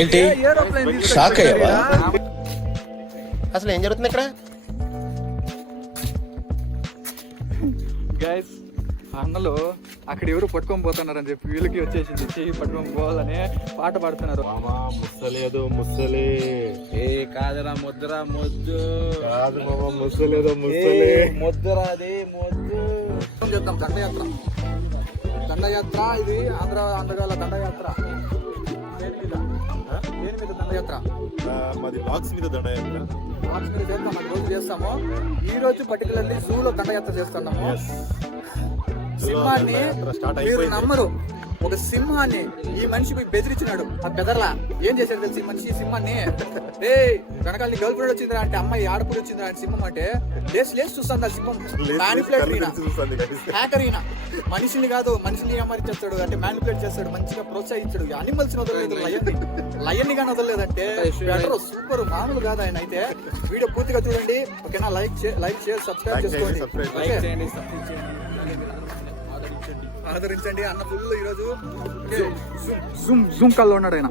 ఏంటి షాక్ అయ్యావా? అసలు ఏం జరుగుతుంది ఇక్కడ? గైస్ అన్నలు అక్కడ ఎవరు పట్టుకొని పోతున్నారని చెప్పి వీళ్ళకి వచ్చేసింది చెయ్యి పట్టుకొని పోవాలని పాట పాడుతున్నారు. ముసలేదు ముసలే కాదురా ముద్దురా ముద్దు కాదు మామ ముసలేదో ముసలే ముద్దురా అది ముద్దు చేద్దాం. దండయాత్ర ఇది ఆంధ్రగాల దండయాత్ర. దేని మీద దండయాత్ర? మాది బాక్స్ మీద దండయాత్ర. బాక్స్ మీద చేద్దాం. అది రోజు చేస్తాము. ఈ రోజు పర్టికులర్లీ జూలో దండయాత్ర చేస్తున్నాము. సింహాన్ని మీరు నమ్మరు, ఒక సింహాన్ని ఈ మనిషి పోయి బెదిరించినాడు. ఆ బెదర్లా ఏం చేశాడు తెలిసి ఈ మనిషి సింహాన్ని, ఏ వెనకాల నీ గర్ల్ ఫ్రెండ్ వచ్చిందిరా అంటే, అమ్మాయి ఆడపడి వచ్చిందిరా అంటే సింహం అంటే లేచి చూస్తాను. ఆ సింహం హ్యాకర్ ఈయన. మనిషిని కాదు, మనిషిని ఏమరిచేస్తాడు అంటే మ్యానిపులేట్ చేస్తాడు, మంచిగా ప్రోత్సహించాడు. అనిమల్స్ వదలలేదు, లయన్ ని కానీ వదలలేదంటే బెటర్, సూపర్, మామూలు కాదు ఆయన. అయితే వీడియో పూర్తిగా చూడండి ఓకేనా? లైక్ షేర్ సబ్స్క్రైబ్ చేసుకోండి, ఆదరించండి. అన్న ఫుల్ ఈరోజు జూమ్ కాల్లో ఉన్నాడు ఆయన.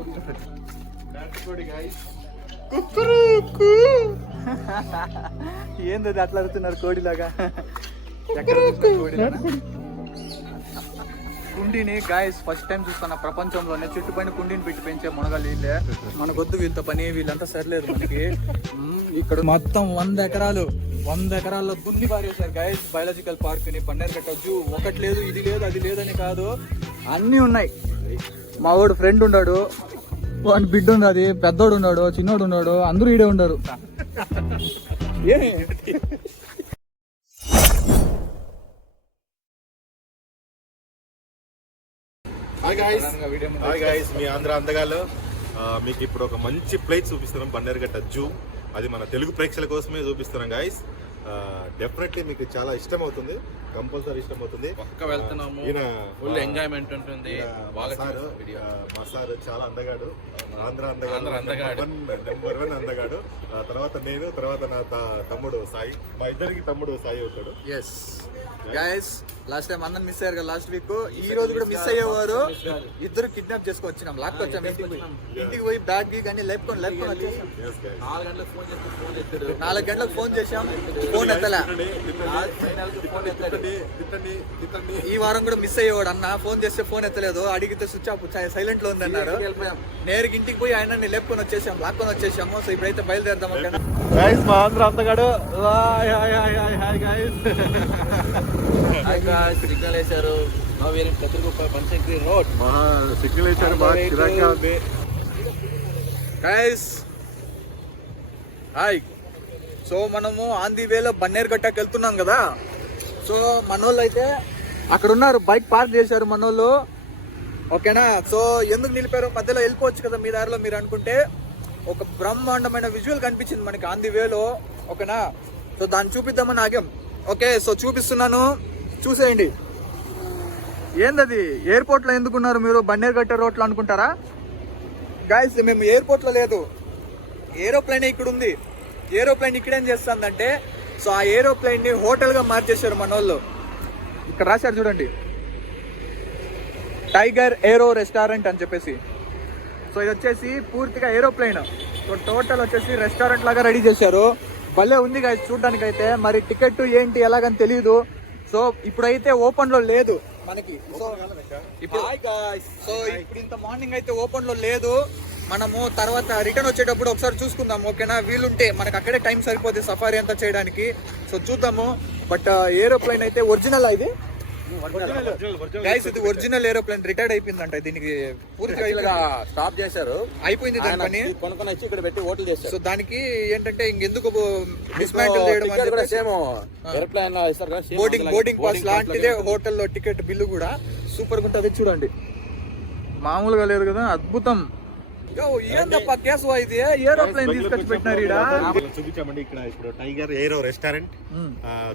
ఏంది అట్లా అడుగుతున్నారు కోడిలాగా? ఎక్కడ కుండీని గాయస్ ఫస్ట్ టైం చూస్తున్నా ప్రపంచంలోనే. చెట్టు పైన కుండీని పెట్టి పెంచే మునగాలు వీళ్ళే. మనకొద్దు వీళ్ళతో పని, వీళ్ళంతా సరిలేదు మనకి. ఇక్కడ మొత్తం 100 ఎకరాల్లో దున్ని పారేశారు గాయస్ బయాలజికల్ పార్క్ ని. పన్నెర్గట్ట జూ ఒకటి లేదు, ఇది లేదు, అది లేదని కాదు, అన్నీ ఉన్నాయి. మా వాడు ఫ్రెండ్ ఉన్నాడు, వాడి బిడ్డ ఉన్నది, పెద్దోడు ఉన్నాడు, చిన్నోడు ఉన్నాడు, అందరూ ఈడే ఉన్నారు. హాయ్ గైస్, మీ ఆంధ్ర అందగాలు. మీకు ఇప్పుడు ఒక మంచి ప్లేస్ చూపిస్తున్నాం, బన్నేరుగట్ట జూ. అది మన తెలుగు ప్రేక్షకుల కోసమే చూపిస్తున్నాం గాయస్. డెఫినెట్లీ మీకు చాలా ఇష్టం అవుతుంది, కంపల్సరీ ఇష్టం అవుతుంది. వెళ్తున్నాము, ఫుల్ ఎంజాయ్మెంట్ ఉంటుంది. మా సార్ చాలా అందగాడు, ఆంధ్ర అందగాడు, నెంబర్ 1 అందగాడు. తర్వాత నేను, తర్వాత నా తమ్ముడు సాయి. మా ఇద్దరికి తమ్ముడు సాయి అవుతాడు. ఎస్ గైస్, లాస్ట్ టైం అందరం మిస్ అయ్యారు కదా లాస్ట్ వీక్. ఈ రోజు కూడా మిస్ అయ్యేవారు. ఇద్దరు కిడ్నాప్ చేసుకొచ్చినాం, లాక్కొచ్చాం. ఇంటికి పోయి బ్యాగ్ గీ కానీ లేపుకొని 4 గంటలకు ఫోన్ చేసాం, ఫోన్ ఎత్తలే. ఈ వారం కూడా మిస్ అయ్యేవాడు అన్న. ఫోన్ చేస్తే ఫోన్ ఎత్తలేదు, అడిగితే స్విచ్ ఆఫ్ సైలెంట్ లో ఉంది అన్నారు. నేరుగా ఇంటికి పోయి ఆయన లేపుకొని వచ్చేసాం, లాక్కొని వచ్చేసాము. సో ఇప్పుడైతే బయలుదేరదాం. ఓకేనా గైస్, మా ఆంధ్ర అందగాడు సిగ్నల్ వేశారు. రోడ్ సిగ్నల్ వేశారు, బాగా చిరాగ్గా ఉంది. Guys hi. సో మనము ఆన్ ది వేలో బన్నేరుగట్టకి వెళ్తున్నాం కదా. సో మనోళ్ళు అయితే అక్కడ ఉన్నారు, బైక్ పార్క్ చేశారు మనోళ్ళు. ఓకేనా? సో ఎందుకు నిలిపారు, మధ్యలో వెళ్ళిపోవచ్చు కదా మీ దారిలో మీరు అనుకుంటే, ఒక బ్రహ్మాండమైన విజువల్ కనిపించింది మనకి ఆన్ ది వేలో. ఓకేనా? సో దాన్ని చూపిద్దామని ఆగాం. ఓకే, సో చూపిస్తున్నాను, చూసేయండి. ఏందది ఎయిర్పోర్ట్లో ఎందుకున్నారు మీరు బన్నేరుగట్ట రోడ్లో అనుకుంటారా? గాయస్, మేము ఎయిర్పోర్ట్లో లేదు, ఏరోప్లేన్ ఇక్కడ ఉంది. ఏరోప్లేన్ ఇక్కడ ఏం చేస్తుందంటే, సో ఆ ఏరోప్లేన్ ని హోటల్ గా మార్చేశారు మన వాళ్ళు. ఇక్కడ రాశారు చూడండి, టైగర్ ఏరో రెస్టారెంట్ అని చెప్పేసి. సో ఇది వచ్చేసి పూర్తిగా ఏరోప్లేన్. సో టోటల్ వచ్చేసి రెస్టారెంట్ లాగా రెడీ చేశారు. భలే ఉంది గాయస్ చూడడానికి అయితే. మరి టికెట్ ఏంటి ఎలాగని తెలియదు. సో ఇప్పుడైతే ఓపెన్ లో లేదు మనకి. సో ఇప్పుడు ఇంత మార్నింగ్ అయితే ఓపెన్ లో లేదు. మనము తర్వాత రిటర్న్ వచ్చేటప్పుడు ఒకసారి చూసుకుందాం. ఓకేనా? వీలుంటే మనకు అక్కడే టైం సరిపోతుంది సఫారీ అంతా చేయడానికి. సో చూద్దాము. బట్ ఏరోప్లేన్ అయితే ఒరిజినల్ ఇది గైస్, ఇది ఒరిజినల్ ఏరోప్లేన్. రిటైర్డ్ అయిపోయిందంట దీనికి, పూర్తిగా స్టాప్ చేశారు, అయిపోయింది దాని పని. కొనుక్కొని వచ్చి ఇక్కడ పెట్టి హోటల్ చేశారు. సో దానికి ఏంటంటే ఇంకెందుకు డిస్మాంటిల్ చేయడం, బోర్డింగ్ పాస్ లాంటిదే హోటల్లో టికెట్ బిల్లు కూడా సూపర్ గా ఉంటుంది. చూడండి, మామూలుగా లేదు కదా, అద్భుతం. ఏందప్ప కేసు ఇది, ఏరోప్లేన్ తీసుకొచ్చి పెట్టినారు ఇక్కడ. చూపించామండి ఇక్కడ ఇప్పుడు టైగర్ ఏరో రెస్టారెంట్.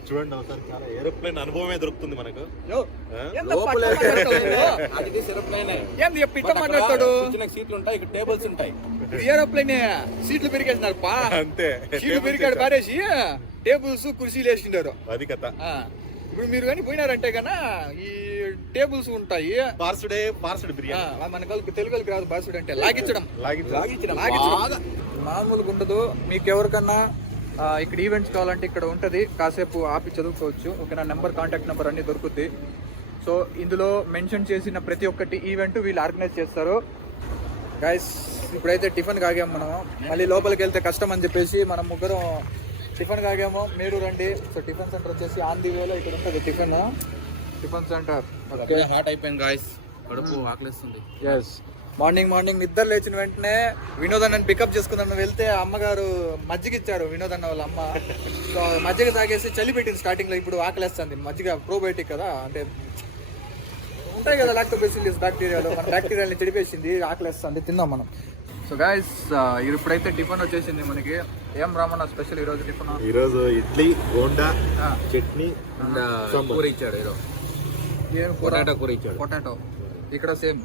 చూడండి ఒకసారి, చాలా ఏరోప్లేన్ అనుభవమే దొరుకుతుంది మనకు. సీట్లు ఉంటాయి, ఇక్కడ టేబుల్స్ ఉంటాయి. ఏరోప్లేన్ సీట్లు పెరిగేసినారు పా, అంతే. సీట్లు పెరిగాడు పారేసి టేబుల్స్ కుర్చీలు వేసిండారు. అది కథ. ఇప్పుడు మీరు కానీ పోయినారంటే కన్నా ఈ టేబుల్స్ ఉంటాయి. పార్సుడ్ బిర్యానీ మనకు తెలుగుకి రాదు బాసుడు అంటే లాగించడం లాగించడం బాగా మామూలుగా ఉండదు. మీకు ఎవరికన్నా ఇక్కడ ఈవెంట్స్ కావాలంటే ఇక్కడ ఉంటుంది, కాసేపు ఆపి చదువుకోవచ్చు. ఓకేనా, నెంబర్ కాంటాక్ట్ నెంబర్ అన్ని దొరుకుతుంది. సో ఇందులో మెన్షన్ చేసిన ప్రతి ఒక్కటి ఈవెంట్ వీళ్ళు ఆర్గనైజ్ చేస్తారు. గైస్ ఇప్పుడైతే టిఫిన్ కాగాము మనం, మళ్ళీ లోపలికి వెళ్తే కష్టం అని చెప్పేసి మనం ముగ్గురం టిఫిన్ కాగాము. మీరు రండి. సో టిఫిన్ సెంటర్ వచ్చేసి ఆన్ ది వేలో ఇక్కడ ఉంటుంది టిఫిన్ సెంటర్. హాట్ అయిపోయింది గాయస్, కడుపు ఆకలిస్తుంది. ఎస్, మార్నింగ్ నిద్ర లేచిన వెంటనే వినోద్ అన్నని పికప్ చేసుకుందాం వెళ్తే అమ్మగారు మజ్జిగ ఇచ్చారు. వినోద్ అన్న వాళ్ళ అమ్మ. సో మజ్జిగ తాగేసి చలి పెట్టింది స్టార్టింగ్ లో. ఇప్పుడు ఆకలేస్తుంది. మజ్జిగ ప్రోబయోటిక్ కదా, అంటే ఉంటాయి కదా లాక్టోబెసిల్లస్ బ్యాక్టీరియాలు, మన బ్యాక్టీరియాని చెడిపేసింది, ఆకలేస్తుంది, తిందాం మనం. సో గైస్ ఇప్పుడైతే టిఫిన్ వచ్చేసింది మనకి. ఏం రామన్న స్పెషల్ ఈరోజు టిఫిన్? ఈరోజు ఇడ్లీ, బోండా, చట్నీ, కూర ఇచ్చాడు ఏదో. ఏం పొటాటో కూర ఇచ్చాడు. పొటాటో ఇక్కడ సేమ్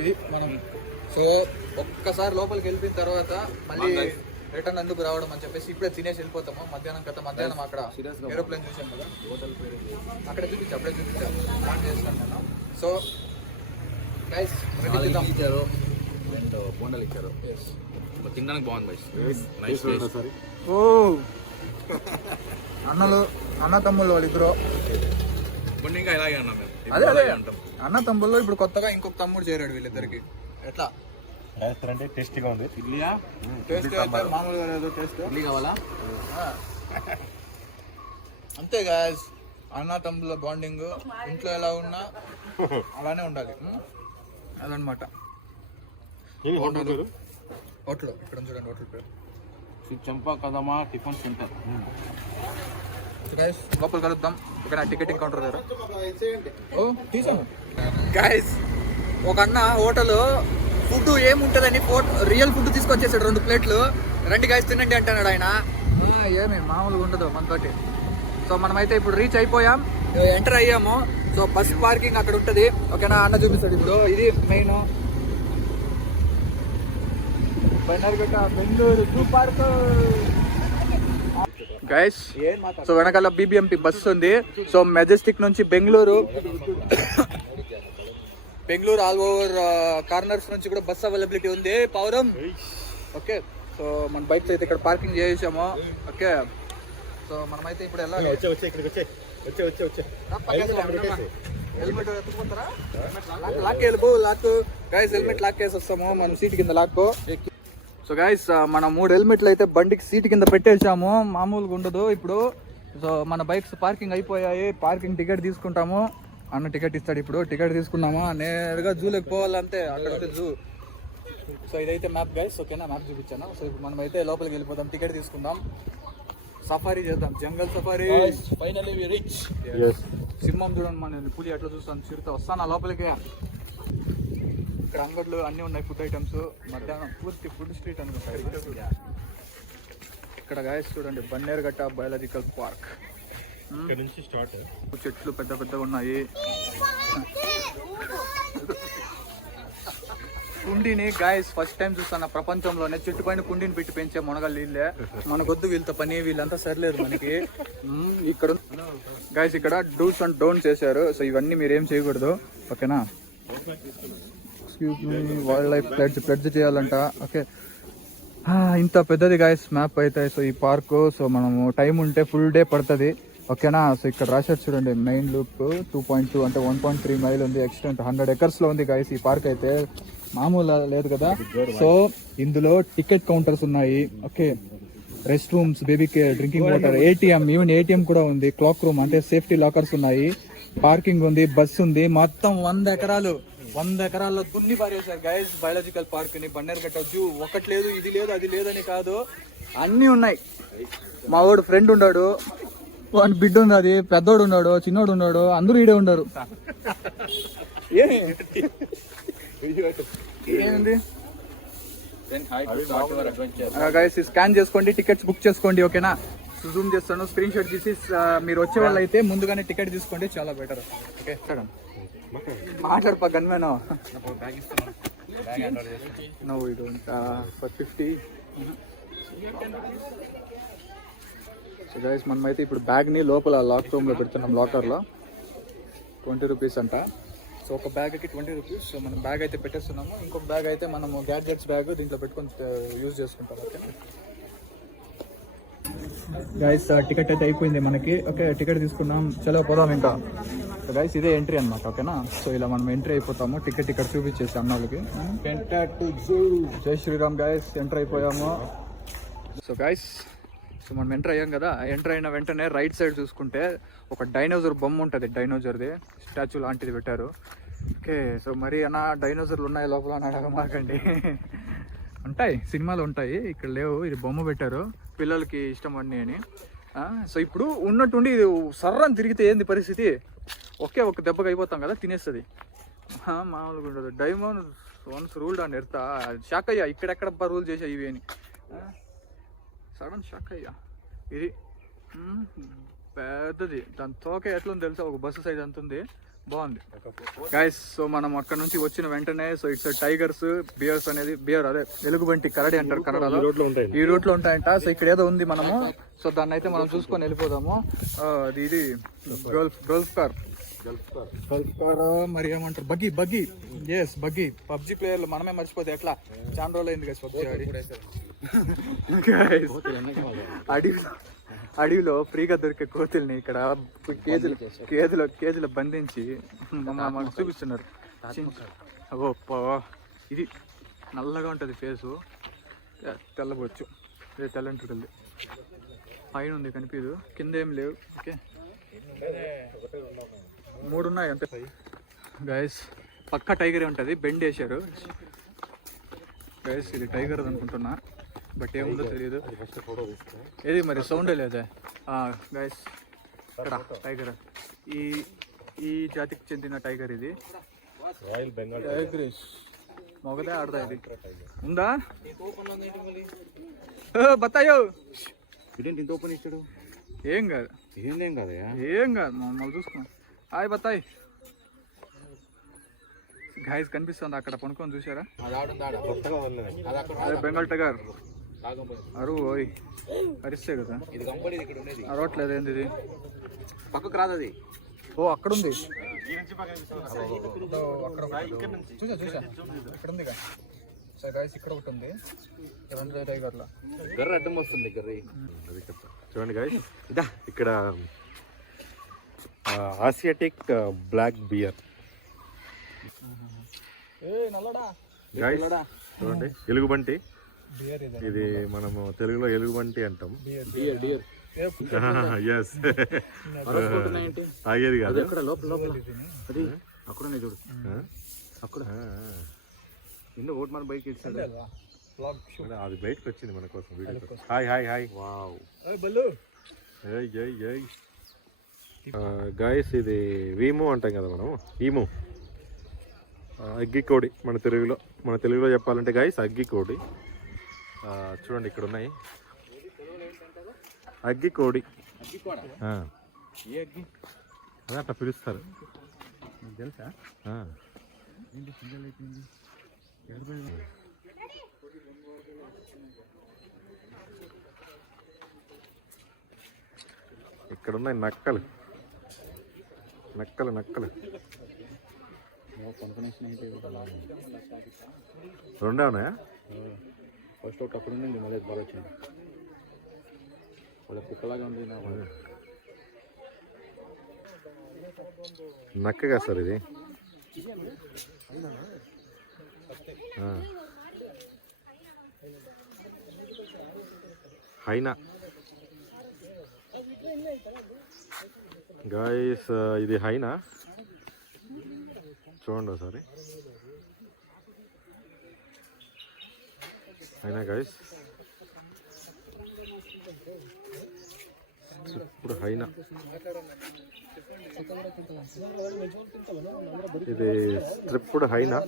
ఇది మనం. సో ఒక్కసారి లోపలికి వెళ్ళిన తర్వాత మళ్ళీ రిటర్న్ అందుకు రావడం అని చెప్పేసి ఇప్పుడే తినేసి వెళ్ళిపోతాము. మధ్యాహ్నం అక్కడ ఏరోప్లేన్ చూసాం కదా, అక్కడే చూపించాం, అప్పుడే చూపించాం, ప్లాన్ చేస్తాను నేను. సో గైస్ ఇచ్చారు, అండ్ బోండాలు ఇచ్చారు. తినడానికి బాగుంది. ఓ అన్న తమ్ముళ్ళు వాళ్ళిద్దరు. ఇంకా ఇలాగే అన్నాం మేము. అదే అన్న తమ్ముళ్ళు. ఇప్పుడు కొత్తగా ఇంకొక తమ్ముడు చేరాడు వీళ్ళిద్దరికి. ఎట్లా టేస్టీగా ఉంది. ఇడ్లీయా? టేస్ట్ మామూలుగా లేదు, టేస్ట్ ఇడ్లీ కావాలా? అంతే గాయస్, అన్న తమ్ముళ్ళ బాండింగ్ ఇంట్లో ఎలా ఉన్నా అలానే ఉండాలి. అదనమాట. హోటల్ ఇక్కడ చూడండి, హోటల్ పేరు చంపా కదమా టిఫిన్ సెంటర్. గైస్ లోపల కలుద్దాం. ఓకేనా, టికెటింగ్ కౌంటర్ దగ్గర. ఓ తీసాము గైస్. ఒక అన్న హోటల్ ఫుడ్ ఏముంటుందని రియల్ ఫుడ్ తీసుకొచ్చేసాడు 2 ప్లేట్లు. రండి గైస్ తినండి అంటున్నాడు ఆయన. ఏమి మామూలుగా ఉండదు మనతోటి. సో మనమైతే ఇప్పుడు రీచ్ అయిపోయాం, ఎంటర్ అయ్యాము. సో బస్ పార్కింగ్ అక్కడ ఉంటుంది. ఓకేనా, అన్న చూపిస్తాడు ఇప్పుడు. ఇది main Bannerghatta Bengaluru zoo park guys. So వెనకాల BBMP బస్ ఉంది. సో మెజెస్టిక్ నుంచి బెంగళూరు ఆల్ ఓవర్ కార్నర్స్ నుంచి కూడా బస్ అవైలబిలిటీ ఉంది. పౌరం. ఓకే, సో మన బైక్స్ అయితే ఇక్కడ పార్కింగ్ చేసాము. ఓకే, సో మనమైతే ఇప్పుడు వెళ్ళాలి. హెల్మెట్ ఎత్తుకుంటారా? లాక్ వెళ్ళిపో, లాక్ గైస్. హెల్మెట్ లాక్ వేసి వస్తాము మనం సీట్ కింద లాక్కో. సో గైస్ మనం 3 హెల్మెట్లు అయితే బండికి సీట్ కింద పెట్టేసాము. మామూలుగా ఉండదు ఇప్పుడు. సో మన బైక్స్ పార్కింగ్ అయిపోయాయి. పార్కింగ్ టికెట్ తీసుకుంటాము. అన్న టికెట్ ఇస్తాడు. ఇప్పుడు టికెట్ తీసుకున్నామా నేరుగా జూలోకి పోవాలంటే, అక్కడ జూ. సో ఇదైతే మ్యాప్ గైస్. ఓకేనా, మ్యాప్ చూపించాను. సో ఇప్పుడు మనం అయితే లోపలికి వెళ్ళిపోతాం, టికెట్ తీసుకుందాం, సఫారీ చేద్దాం, jungle safari. Finally we reach. సింహం చూడండి, మన పులి అట్లా చూస్తాను, చిరుత వస్తాను లోపలికి. ఇక్కడ అంగడ్లు అన్నీ ఉన్నాయి, ఫుడ్ ఐటమ్స్. మధ్యాహ్నం పూర్తి ఫుడ్ స్ట్రీట్ అనుకుంటారు ఇక్కడ గాయస్. చూడండి బన్నేరుగట్ట బయాలజికల్ పార్క్. చెట్లు పెద్ద పెద్దగా ఉన్నాయి. కుండీని గాయస్ ఫస్ట్ టైం చూస్తాను ప్రపంచంలోనే. చెట్టు పైన కుండీని పెట్టి పెంచే మునగలు వీళ్ళే. మనకొద్దు వీళ్ళతో పని, వీళ్ళంతా సరిలేదు మనకి. ఇక్కడ గాయస్ ఇక్కడ డూస్ అండ్ డోంట్స్ చేశారు. సో ఇవన్నీ మీరు ఏం చేయకూడదు. ఓకేనా, వైల్డ్ లైఫ్ ప్లెడ్జ్ చేయాలంట. ఓకే, ఇంత పెద్దది గాయస్ మ్యాప్ అయితే. సో ఈ పార్క్, సో మనము టైం ఉంటే ఫుల్ డే పడుతుంది. ఓకేనా, సో ఇక్కడ రాశారు చూడండి, మెయిన్ లూప్ 2.2 అంటే 1.3 మైల్ ఉంది. ఎక్స్టెంట్ 100 acres లో ఉంది గాయస్ ఈ పార్క్ అయితే. మామూలు లేదు కదా. సో ఇందులో టికెట్ కౌంటర్స్ ఉన్నాయి. Okay, rest rooms, baby care, drinking water, ATM, even ATM కూడా ఉంది. క్లాక్ రూమ్ అంటే సేఫ్టీ లాకర్స్ ఉన్నాయి. పార్కింగ్ ఉంది, బస్ ఉంది. మొత్తం 100 ఎకరాల్లో దున్ని పారేశారు గైస్ బయాలజికల్ పార్క్ ని. బన్నేరుగట్ట జూ ఒకటి లేదు, ఇది లేదు, అది లేదని కాదు, అన్నీ ఉన్నాయి. మా వాడు ఫ్రెండ్ ఉన్నాడు, వాడి బిడ్డ ఉన్నది, పెద్దోడు ఉన్నాడు, చిన్నోడు ఉన్నాడు, అందరూ ఈడే ఉన్నారు. ఏంది గైస్, స్కాన్ చేసుకోండి, టికెట్స్ బుక్ చేసుకోండి. ఓకేనా, జూమ్ చేస్తాను, స్క్రీన్ షాట్ తీసి మీరు వచ్చే వాళ్ళు అయితే ముందుగానే టికెట్ తీసుకోండి, చాలా బెటర్. ఓకే, మాట్లాడపా గన్మేనో. No, we don't. For 50. So guys మనమైతే ఇప్పుడు బ్యాగ్ని లోపల లాక్ రూమ్లో పెడుతున్నాం, లాకర్లో. 20 రూపీస్ అంట. సో ఒక బ్యాగ్కి 20 రూపీస్. సో మనం బ్యాగ్ అయితే పెట్టేస్తున్నాము. ఇంకొక బ్యాగ్ అయితే మనము గ్యాడ్జెట్స్ బ్యాగ్ దీంట్లో పెట్టుకొని యూజ్ చేసుకుంటాం. ఓకే గైస్, టికెట్ అయితే అయిపోయింది మనకి. ఓకే, టికెట్ తీసుకున్నాం, చలో పోదాం ఇంకా. సో గైస్ ఇదే ఎంట్రీ అనమాట. ఓకేనా, సో ఇలా మనం ఎంట్రీ అయిపోతాము. టికెట్ ఇక్కడ చూపించేసి అన్నాళ్ళకి. జై శ్రీరామ్ గైస్, ఎంటర్ అయిపోయాము. సో గైస్, సో మనం ఎంటర్ అయ్యాం కదా. ఎంటర్ అయిన వెంటనే రైట్ సైడ్ చూసుకుంటే ఒక డైనోజర్ బొమ్మ ఉంటుంది, డైనోజర్ది స్టాచ్యూ లాంటిది పెట్టారు. ఓకే, సో మరి అన్న డైనోజర్లు ఉన్నాయి లోపల అని అడగమాకండి. ఉంటాయి, సినిమాలు ఉంటాయి, ఇక్కడ లేవు. ఇది బొమ్మ పెట్టారు, పిల్లలకి ఇష్టం అన్నీ అని. సో ఇప్పుడు ఉన్నట్టుండి ఇది సర్రని తిరిగితే ఏంది పరిస్థితి? ఒక దెబ్బకి అయిపోతాం కదా, తినేస్తుంది. మామూలుగా ఉండదు. డైమోన్ వన్స్ రూల్డ్ అని ఎడతా షాక్ అయ్యా, ఇక్కడెక్కడ రూల్ చేసా ఇవి అని. సడన్ షాక్ అయ్యా. ఇది పెద్దది, దాని తోక ఎట్లుంది తెలుసా, ఒక బస్సు సైజ్ అంత ఉంది. బాగుంది గైస్. సో మనం అక్కడ నుంచి వచ్చిన వెంటనే సో ఇట్స్ టైగర్స్, బియర్స్ అనేది, బియర్ అదే ఎలుగుబంటి, కరడి అంటారు కన్నడలో. ఈ రూట్ లో ఉంటాయంట. సో ఇక్కడ ఏదో ఉంది మనము, సో దాన్ని అయితే మనం చూసుకొని వెళ్ళిపోదాము. ఇది గల్ఫ్ కార్ మరి ఏమంటారు, బగ్గి. Yes, buggy. పబ్జి ప్లేయర్లు మనమే మర్చిపోతే ఎట్లా? చాలా రోజులు అయింది కదా పబ్జి ఆడి. అడవిలో ఫ్రీగా దొరికే కోతుల్ని ఇక్కడ కేజీలు బంధించి మాకు చూపిస్తున్నారు. ఇది నల్లగా ఉంటుంది ఫేసు, తెల్లబొచ్చు, ఇదే తెల్లంటుకెళ్ళి. పైన ఉంది కనిపించదు, కింద ఏం లేవు. ఓకే, 3 ఉన్నాయి అంతే. గైస్ పక్క టైగరే ఉంటుంది, బెండ్ వేశారు. గైస్ ఇది టైగర్ అనుకుంటున్నా, బట్ ఏముందో తెలియదు. ఏది మరి సౌండే లేదా? గైస్ ఇక్కడ టైగర్, ఈ జాతికి చెందిన టైగర్ ఇది. రాయల్ బెంగాల్ టైగర్ మొగదే ఆడదా? ఇది ఉందా? బతాయో ఏం కాదు, ఏం కాదు, మమ్మల్ని చూసుకో. హాయ్ బతాయ్. గాయస్ కనిపిస్తుంది అక్కడ పనుకొని, చూసారా? అదే బెంగాల్ టైగర్. అరువు అరిస్తే కదా, అరవట్లేదు. ఏంది ఇది? పక్కకు రాదు అది. ఓ అక్కడ ఉంది, చూసా ఇక్కడ ఉంది. సరే గాయస్, ఇక్కడ ఒకటి ఉంది టైగర్లో. గర్ర అడ్డం వస్తుంది, గర్రీ. చూడండి గాయస్, ఇక్కడ ఆసియాటిక్ బ్లాక్ బియర్. గాయస్ చూడండి, ఎలుగుబంటి. ఇది మనము తెలుగులో ఎలుగుబంటి అంటాం. తాగేది కాదు, అక్కడ చూడు, అక్కడ ఓట్ మన బైక్ ఇచ్చాడు. అది బయటకు వచ్చింది మన కోసం video. Hi hi hi. Wow guys, ఇది వీము అంటాం కదా మనం, ఈము. అగ్గి కోడి మన తెలుగులో చెప్పాలంటే గాయస్ అగ్గి కోడి. చూడండి ఇక్కడ ఉన్నాయి అగ్గి కోడి. అదే అట్లా పిలుస్తారు, తెలుసా? ఇక్కడ ఉన్నాయి నక్కలు. రెండే ఉన్నాయా? ఫస్ట్ ఒకటి అక్కడ ఉంది, మళ్ళీ బాగా వచ్చింది. వాళ్ళ కుక్కలాగా ఉంది. నక్కగా సార్ ఇది. హైనా గాయస్, ఇది హైనా. చూడండి ఒకసారి, హైనా గాయస్. ఇప్పుడు హైనా ఇది స్ట్రిప్డ్ హైనా.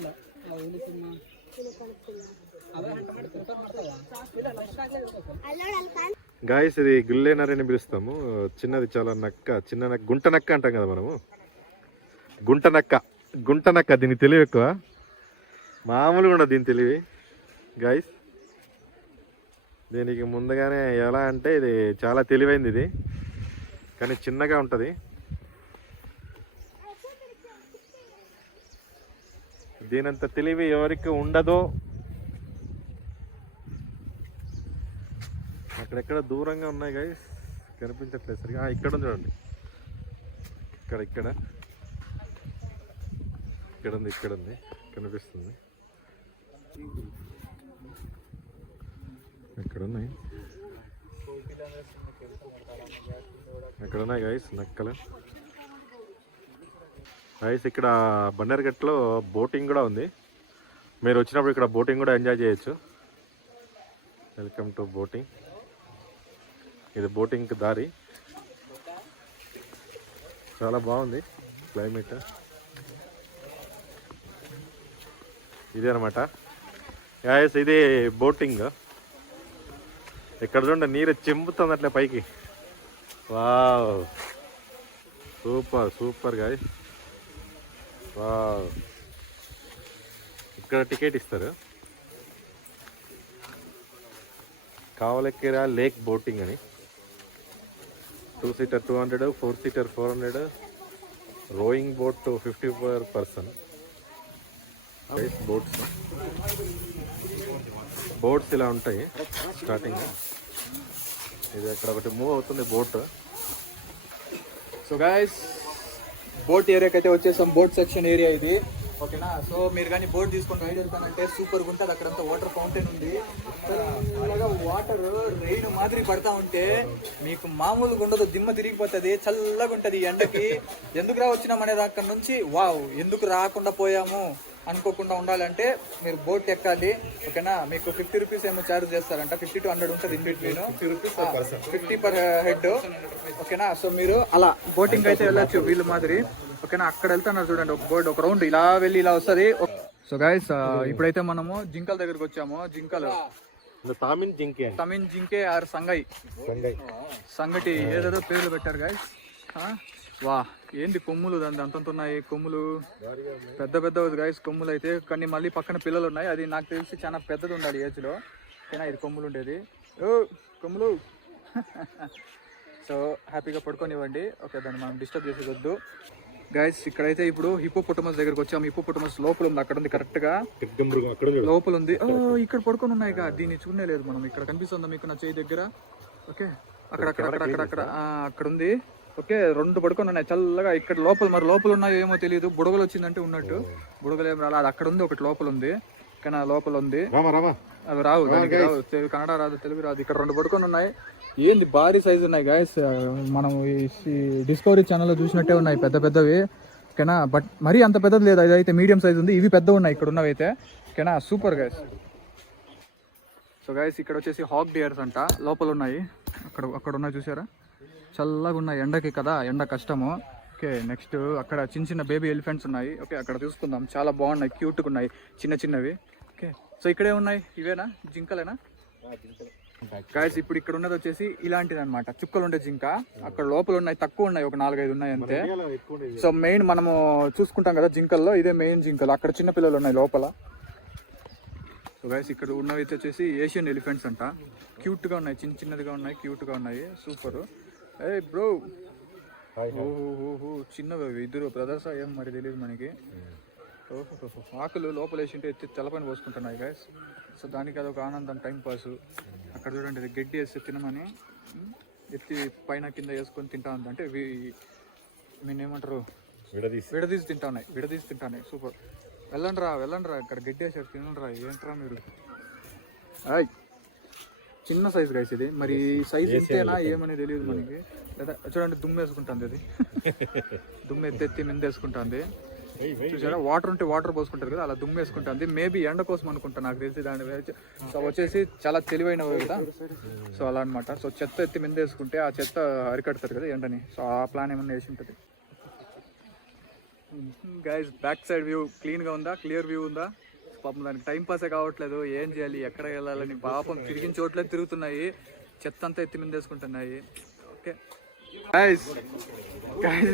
గాయస్ ఇది గుల్లేనర్ అని పిలుస్తాము. చిన్నది చాలా నక్క, చిన్న నక్క, గుంట నక్క అంటాం కదా మనము. గుంట నక్క దీని తెలివి ఎక్కువ, మామూలుగా ఉండదు దీని తెలివి గాయస్. దీనికి ముందుగానే ఎలా అంటే ఇది చాలా తెలివైంది ఇది, కానీ చిన్నగా ఉంటుంది. దీనంత తెలివి ఎవరికి ఉండదో. అక్కడెక్కడ దూరంగా ఉన్నాయి గైస్, కనిపించట్లేదు సరిగా. ఇక్కడ ఉంది చూడండి, ఇక్కడ ఇక్కడ ఇక్కడ ఉంది, ఇక్కడ ఉంది, కనిపిస్తుంది. ఇక్కడ ఉన్నాయి, ఇక్కడ ఉన్నాయి గైస్ నక్కలు. గైస్ ఇక్కడ బన్నెరగట్లో బోటింగ్ కూడా ఉంది. మీరు వచ్చినప్పుడు ఇక్కడ బోటింగ్ కూడా ఎంజాయ్ చేయొచ్చు. Welcome to boating. ఇది బోటింగ్కి దారి. చాలా బాగుంది క్లైమేట్. ఇదే అనమాట గాయస్, ఇది బోటింగ్. ఇక్కడ చూడండి నీరు చెంపుతుంది అట్లే పైకి. Wow, super super guys. Wow, ఇక్కడ టికెట్ ఇస్తారు. కావలెక్కిరా లేక్ బోటింగ్ అని. 2 seater 200, 4 seater 400, rowing boat 50 per person. Boats ఇలా ఉంటాయి స్టార్టింగ్. ఇది అక్కడ ఒకటి మూవ్ అవుతుంది బోట్. సో గైస్, బోట్ ఏరియాకి అయితే వచ్చేసాం. బోట్ సెక్షన్ ఏరియా ఇది, ఓకేనా. సో మీరు కానీ బోట్ తీసుకొని రైడ్ వెళ్తానంటే సూపర్గా ఉంటుంది. అక్కడంతా వాటర్ ఫౌంటైన్ ఉంది. అలాగా వాటర్ రెయిన్ మాదిరి పడతా ఉంటే మీకు మామూలుగా ఉండదు, దిమ్మ తిరిగిపోతుంది, చల్లగా ఉంటుంది ఎండకి. ఎందుకు వచ్చినాం అనేది అక్కడ నుంచి వావ్, ఎందుకు రాకుండా పోయాము అనుకోకుండా ఉండాలంటే మీరు బోట్ ఎక్కాలి, ఓకేనా. మీకు 50 రూపీస్ ఏమో ఛార్జ్ చేస్తారంట. 50 to 100 ఉంటుంది ఇన్ బిట్వీన్. 50 per head, ఓకేనా. సో మీరు అలా బోటింగ్ అయితే వెళ్ళొచ్చు వీళ్ళు మాదిరి, ఓకేనా. అక్కడ వెళ్తున్నారు చూడండి, ఒక బోట్ ఒక రౌండ్ ఇలా వెళ్ళి ఇలా వస్తుంది. సో గైస్, ఇప్పుడైతే మనము జింకల దగ్గరకు వచ్చాము. జింకలు తమిన్ జింకే ఆర్ సంగటి ఏదేదో పేర్లు పెట్టారు గైస్. వా, ఏంది కొమ్ములు, దాని అంతంత ఉన్నాయి కొమ్ములు, పెద్ద పెద్ద గైస్ కొమ్ములు అయితే. కానీ మళ్ళీ పక్కన పిల్లలు ఉన్నాయి. అది నాకు తెలిసి చాలా పెద్దది ఉండాలి ఏజ్లో, ఓకేనా. ఇది కొమ్ములు ఉండేది. ఓ కొమ్ములు. సో హ్యాపీగా పడుకోనివ్వండి, ఓకే. దాన్ని మనం డిస్టర్బ్ చేసేది వద్దు గైస్. ఇక్కడైతే ఇప్పుడు హిప్పోపొటమస్ దగ్గరకు వచ్చాము. హిప్పోపొటమస్ లోపల ఉంది, అక్కడ ఉంది, కరెక్ట్ గా లోపల ఉంది. ఇక్కడ పడుకొని ఉన్నాయి. దీన్ని చూడలేదు మనం. ఇక్కడ కనిపిస్తుందా మీకు నా చేయి దగ్గర? ఓకే, అక్కడ ఉంది. ఓకే, 2 పడుకొని ఉన్నాయి చల్లగా. ఇక్కడ లోపల మరి లోపల ఉన్నాయో ఏమో తెలియదు. బుడగలు వచ్చిందంటే ఉన్నట్టు, బుడగలు ఏం రాలేదు. అది అక్కడ ఉంది, ఒకటి లోపల ఉంది, కానీ లోపల ఉంది. అవి రావు, దానికి రావు, కన్నడ రాదు, తెలుగు రాదు. ఇక్కడ 2 పడుకొని ఉన్నాయి. ఏంది భారీ సైజు ఉన్నాయి గాయస్. మనం ఈ డిస్కవరీ ఛానల్లో చూసినట్టే ఉన్నాయి పెద్ద పెద్దవి, ఓకేనా. బట్ మరీ అంత పెద్దది లేదు, అదైతే మీడియం సైజ్ ఉంది. ఇవి పెద్దవి ఉన్నాయి ఇక్కడ ఉన్నవి అయితే, ఓకేనా. Super guys. సో గాయస్, ఇక్కడ వచ్చేసి హాక్ డియర్స్ అంట, లోపల ఉన్నాయి. అక్కడ ఉన్నాయి చూసారా, చల్లగా ఉన్నాయి. ఎండకి కదా, ఎండ కష్టము. ఓకే, నెక్స్ట్ అక్కడ చిన్న చిన్న బేబీ ఎలిఫెంట్స్ ఉన్నాయి. ఓకే, అక్కడ చూసుకుందాం. చాలా బాగున్నాయి, క్యూట్గా ఉన్నాయి, చిన్న చిన్నవి. ఓకే, సో ఇక్కడే ఉన్నాయి. ఇవేనా జింకలేనా గాయస్? ఇప్పుడు ఇక్కడ ఉన్నది వచ్చేసి ఇలాంటిది అనమాట, చుక్కలు ఉండే జింక. అక్కడ లోపల ఉన్నాయి, తక్కువ ఉన్నాయి, ఒక 4-5 ఉన్నాయి అంతే. సో మెయిన్ మనము చూసుకుంటాం కదా జింకల్లో, ఇదే మెయిన్ జింకలు. అక్కడ చిన్న పిల్లలు ఉన్నాయి లోపల. సో గాయస్, ఇక్కడ ఉన్నవి వచ్చేసి ఏషియన్ ఎలిఫెంట్స్ అంట. క్యూట్గా ఉన్నాయి, చిన్నదిగా ఉన్నాయి, క్యూట్గా ఉన్నాయి. సూపర్. ఏ బ్రో, ఓహో చిన్నవి ఇద్దరు బ్రదర్స్ ఏం మరి తెలియదు మనకి. ఓహో, ఆకులు లోపల వేసింటే ఎత్తి తెల్లపైన పోసుకుంటున్నాయి గాయస్. సో దానికి అదొక ఆనందం, టైం పాస్. అక్కడ చూడండి, గడ్డి వేస్తే తినమని ఎత్తి పైన కింద వేసుకొని తింటా ఉంది. అంటే నేను ఏమంటారు, విడదీసి తింటాయి. సూపర్. వెళ్ళండి రా, ఇక్కడ గడ్డి వేసారు, తినండి రా. ఏంట్రా మీరు? చిన్న సైజు గైస్ ఇది. మరి సైజ్ ఇంతేనా ఏమని తెలియదు మనకి. లేదా చూడండి, దుమ్ము వేసుకుంటుంది అది. దుమ్ము ఎత్తి మింద వేసుకుంటుంది. చూసారా, వాటర్ ఉంటే వాటర్ పోసుకుంటారు కదా, అలా దుమ్ము వేసుకుంటుంది. మేబీ ఎండ కోసం అనుకుంటా, నాకు తెలిసి. దాని సో వచ్చేసి చాలా తెలివైనవి కదా. సో అలా అనమాట. సో చెత్త ఎత్తి మింద వేసుకుంటే ఆ చెత్త అరికడతారు కదా ఎండని. సో ఆ ప్లాన్ ఏమన్నా వేసి ఉంటుంది గైస్. బ్యాక్ సైడ్ వ్యూ క్లీన్గా ఉందా, క్లియర్ వ్యూ ఉందా? పాపం దానికి టైం పాసే కావట్లేదు. ఏం చేయాలి, ఎక్కడ వెళ్ళాలని పాపం తిరిగిన చోట్లే తిరుగుతున్నాయి. చెత్త అంతా ఎత్తి మీద వేసుకుంటున్నాయి. ఓకే గాయస్,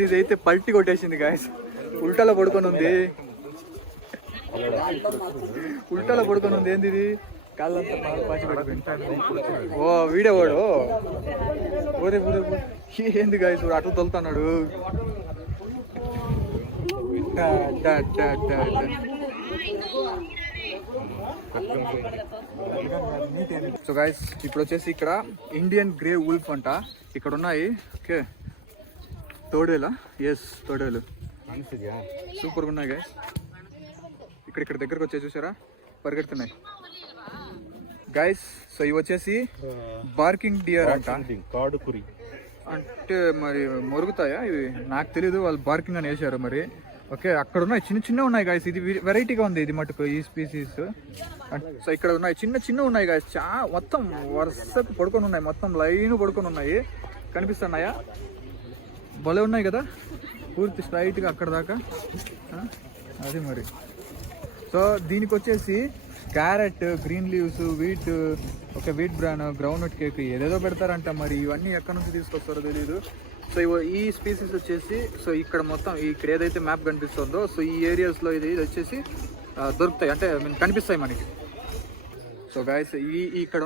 ఇదైతే పల్టీ కొట్టేసింది గాయస్. ఉల్టాలో పడుకొని ఉంది. ఏంది ఇది? కాళ్ళంతా బాగా పాచి పడిపోయింది. ఓ వీడియో వాడు ఊరే ఊరే ఏంది గాయస్ చూడు అట్లా తొలుతున్నాడు. సో గాయస్ ఇప్పుడు వచ్చేసి ఇక్కడ ఇండియన్ గ్రే వుల్ఫ్ అంట ఇక్కడ ఉన్నాయి. ఓకే తోడేలా? ఎస్ తోడేలు సూపర్గా ఉన్నాయి గాయస్. ఇక్కడ దగ్గరకు వచ్చే చూసారా పరిగెడుతున్నాయి గైస్. సో ఇవి వచ్చేసి బార్కింగ్ డియర్ అంట. కాడుకురి అంటే మరి మొరుగుతాయా ఇవి నాకు తెలీదు, వాళ్ళు బార్కింగ్ అని వేసారు మరి. ఓకే అక్కడ ఉన్నాయి చిన్న ఉన్నాయి గాయస్. ఇది వెరైటీగా ఉంది ఇది మటుకు ఈ స్పీసీస్. సో ఇక్కడ ఉన్నాయి చిన్న ఉన్నాయి గాయస్. మొత్తం వరుసకు పడుకొని ఉన్నాయి, మొత్తం లైన్ పడుకొని ఉన్నాయి. కనిపిస్తున్నాయా? భలే ఉన్నాయి కదా పూర్తి స్ట్రైట్గా అక్కడ దాకా. అది మరి. సో దీనికి వచ్చేసి క్యారెట్, గ్రీన్ లీవ్స్, వీట్, ఒక wheat bran, groundnut cake ఏదేదో పెడతారంట. మరి ఇవన్నీ ఎక్కడి నుంచి తీసుకొస్తారో తెలియదు. సో ఈ స్పీసీస్ వచ్చేసి సో ఇక్కడ మొత్తం ఇక్కడ ఏదైతే మ్యాప్ కనిపిస్తుందో సో ఈ ఏరియాస్లో ఇది వచ్చేసి దొరుకుతాయి, అంటే కనిపిస్తాయి మనకి. సో గాయస్ ఇక్కడ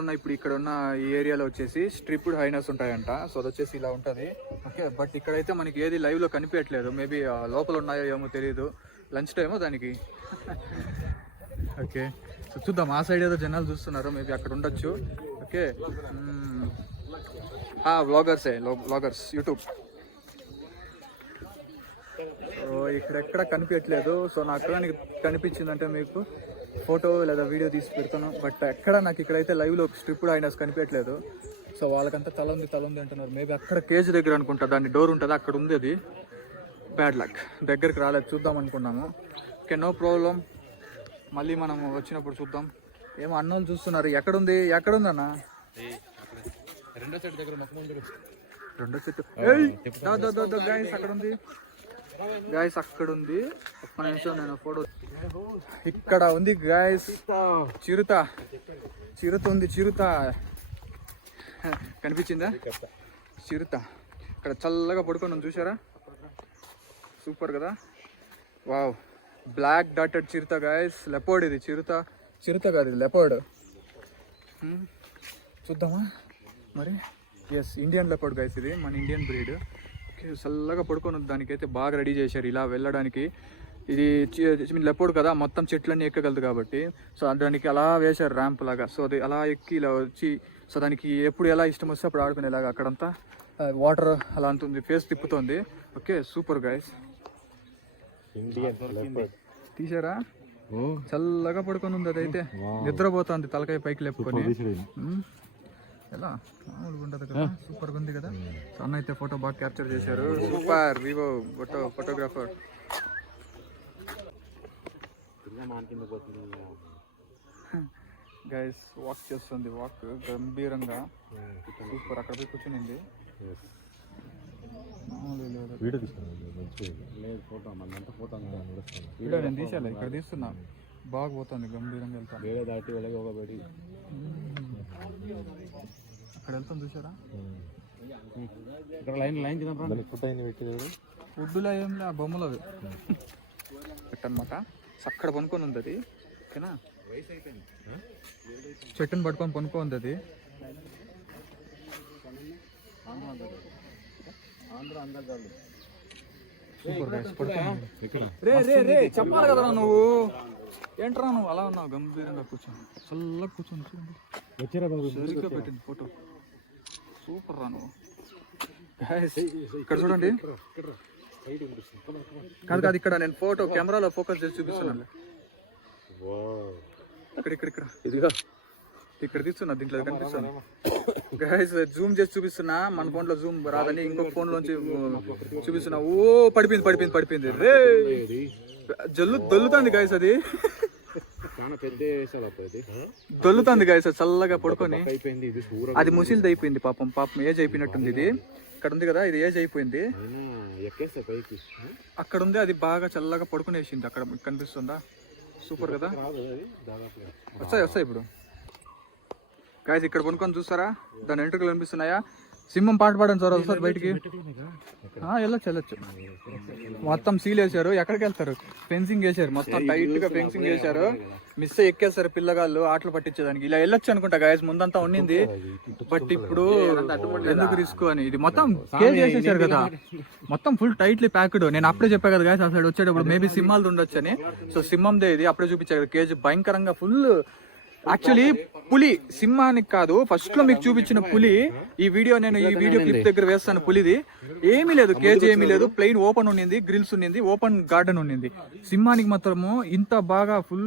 ఉన్న ఈ ఏరియాలో వచ్చేసి స్ట్రిప్డ్ హైనస్ ఉంటాయంట. సో అది వచ్చేసి ఇలా ఉంటుంది. ఓకే బట్ ఇక్కడైతే మనకి ఏది లైవ్లో కనిపించట్లేదు. మేబీ లోపల ఉన్నాయో ఏమో తెలియదు. లంచ్ టైమో దానికి. ఓకే సో చూద్దాం. ఆ సైడ్ ఏదో జనాలు చూస్తున్నారు, మేబీ అక్కడ ఉండొచ్చు. Okay vloggers YouTube. సో ఇక్కడెక్కడ కనిపించట్లేదు. సో నాకు కనిపించిందంటే మీకు ఫోటో లేదా వీడియో తీసి పెడతాను. బట్ ఎక్కడ నాకు ఇక్కడైతే లైవ్లో స్ట్రిప్డ్ హైనస్ కనిపించట్లేదు. సో వాళ్ళకంతా తల ఉంది అంటున్నారు. మేబీ అక్కడ కేజ్ దగ్గర అనుకుంటా, దాని డోర్ ఉంటుంది అక్కడ ఉంది. అది బ్యాడ్ లక్, దగ్గరికి రాలేదు. చూద్దాం అనుకున్నాము. ఓకే నో ప్రాబ్లం, మళ్ళీ మనం వచ్చినప్పుడు చూద్దాం. ఏమో అన్నోళ్ళు చూస్తున్నారు. ఎక్కడుంది అన్న? రెండో చెట్టు గాయస్ అక్కడ ఉంది. ఒక్క నిమిషం నేను ఫోటో. ఇక్కడ ఉంది గాయస్ చిరుత ఉంది. చిరుత కనిపించిందా? చిరుత ఇక్కడ చల్లగా పడుకొని చూసారా? సూపర్ కదా. వావ్ బ్లాక్ డాటెడ్ చిరుత గాయస్. లెపర్డ్ ఇది. చిరుత కాదు ఇది, లెపర్డ్. చూద్దామా మరి? ఎస్ ఇండియన్ లెపర్డ్ గాయస్, ఇది మన ఇండియన్ బ్రీడ్. ఓకే చల్లగా పడుకొని దానికైతే బాగా రెడీ చేశారు ఇలా వెళ్ళడానికి. ఇది లెపర్డ్ కదా, మొత్తం చెట్లన్నీ ఎక్కగలదు కాబట్టి సో దానికి అలా వేశారు ర్యాంప్ లాగా. సో అది అలా ఎక్కి ఇలా వచ్చి సో దానికి ఎప్పుడు ఎలా ఇష్టం వస్తే అప్పుడు ఆడుకునేలాగా అక్కడంతా వాటర్ అలా అంటుంది, ఫేస్ తిప్పుతుంది. Okay super guys. తీసారా? చల్లగా పడుకొని ఉంది అదైతే. నిద్రపోతుంది తలకాయ పైకి లేపుకొని. ఎలా ఉండదు కదా, సూపర్గా ఉంది కదా. అన్న అయితే ఫోటో బాగా క్యాప్చర్ చేశారు. Super Vivo photographer. Guys walk చేస్తుంది, వాక్ గంభీరంగా సూపర్. అక్కడ పోయి కూర్చునింది. వీడియో నేను తీసాను, ఇక్కడ తీస్తున్నా. బాగా పోతుంది గంభీరంగా వెళ్తాను. దాటి వెళ్ళబడి అక్కడ వెళ్తాం చూసారా? ఫుడ్లో ఏం లే, బొమ్మలు అవి అనమాట. అక్కడ పనుకొని ఉంది అది. ఓకేనా? చెట్టుని పట్టుకొని పనుకోంది అది. చెప్పాలి కదా నువ్వు, ఏంట్రా నువ్వు అలా ఉన్నావు గంభీరంగా కూర్చొని. చల్లగా కూర్చొని సరిగ్గా పెట్టింది ఫోటో. సూపర్ రా నువ్వు. ఇక్కడ చూడండి. కాదు ఇక్కడ నేను ఫోటో కెమెరాలో ఫోకస్ చేసి చూపిస్తున్నాను. ఇక్కడ తీస్తున్నా, దీంట్లో కనిపిస్తుంది గైస్. జూమ్ చేసి చూపిస్తున్నా, మన ఫోన్ లో జూమ్ రాదని ఇంకొక ఫోన్ లోంచి చూపిస్తున్నా. ఓ పడిపోయింది రే. దొల్లుతుంది గైస్, అది దొల్లుతుంది గైస్ చల్లగా పడుకొని. అది ముసిలిది అయిపోయింది పాపం ఏజ్ అయిపోయినట్టుంది. ఇది ఇక్కడ ఉంది కదా, ఇది ఏజ్ అయిపోయింది. అక్కడ ఉంది, అది బాగా చల్లగా పడుకునేసింది. అక్కడ కనిపిస్తుందా? సూపర్ కదా. వస్తాయి ఇప్పుడు గాయస్. ఇక్కడ కొనుక్కొని చూస్తారా? దాని ఎంట్రుకలు కనిపిస్తున్నాయా? సింహం పాట పాడండి సార్ ఒకసారి బయటికి. వెళ్ళొచ్చు. మొత్తం సీల్ వేసారు. ఎక్కడికి వెళ్తారు? ఫెన్సింగ్ వేసారు, మొత్తం టైట్ గా ఫెన్సింగ్ వేసారు. మిస్ ఎక్కేస్తారు పిల్లగాళ్ళు ఆటలు పట్టించేదానికి. ఇలా వెళ్ళొచ్చు అనుకుంటా గాయస్, ముందంతా ఉండింది. బట్ ఇప్పుడు ఎందుకు రిస్క్ అని ఇది మొత్తం కేజ్ చేసేసారు కదా, మొత్తం ఫుల్ టైట్లీ ప్యాక్డ్. నేను అప్పుడే చెప్పా కదా గాయస్, ఆ సైడ్ వచ్చేటప్పుడు మేబీ సింహాలది ఉండొచ్చు అని. సో సింహందే ఇది, అప్పుడే చూపించారు కదా కేజ్ భయంకరంగా ఫుల్. యాక్చువల్లీ పులి, సింహానికి కాదు, ఫస్ట్ లో మీకు చూపించిన పులి. ఈ వీడియో క్లిప్ దగ్గర వేస్తాను. పులిది ఏమీ లేదు, కేజీ ఏమీ లేదు, ప్లెయిన్ ఓపెన్ ఉండింది, గ్రిల్స్ ఉండింది, ఓపెన్ గార్డెన్ ఉండింది. సింహానికి మాత్రము ఇంత బాగా ఫుల్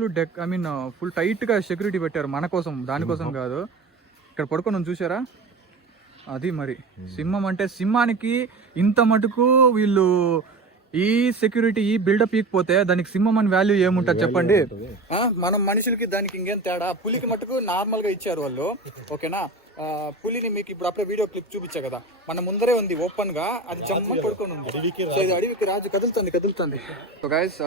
ఫుల్ టైట్ గా సెక్యూరిటీ పెట్టారు మన కోసం, దానికోసం కాదు. ఇక్కడ పడుకొని చూసారా, అది మరి సింహం అంటే. సింహానికి ఇంత మటుకు వీళ్ళు ఈ సెక్యూరిటీ ఈ బిల్డప్ ఇకపోతే దానికి సింహం అని వాల్యూ ఏముంటుంది చెప్పండి. మనం మనుషులకి దానికి ఇంకేం తేడా. పులికి మటుకు నార్మల్ గా ఇచ్చారు వాళ్ళు, ఓకేనా. పులిని మీకు ఇప్పుడు అప్పుడే వీడియో క్లిప్ చూపించా కదా, మన ముందరే ఉంది ఓపెన్ గా, అది జమ్మని పడుకొని ఉంది. సో ఇది అడవికి రాజు, కదులుతుంది. సో గైస్,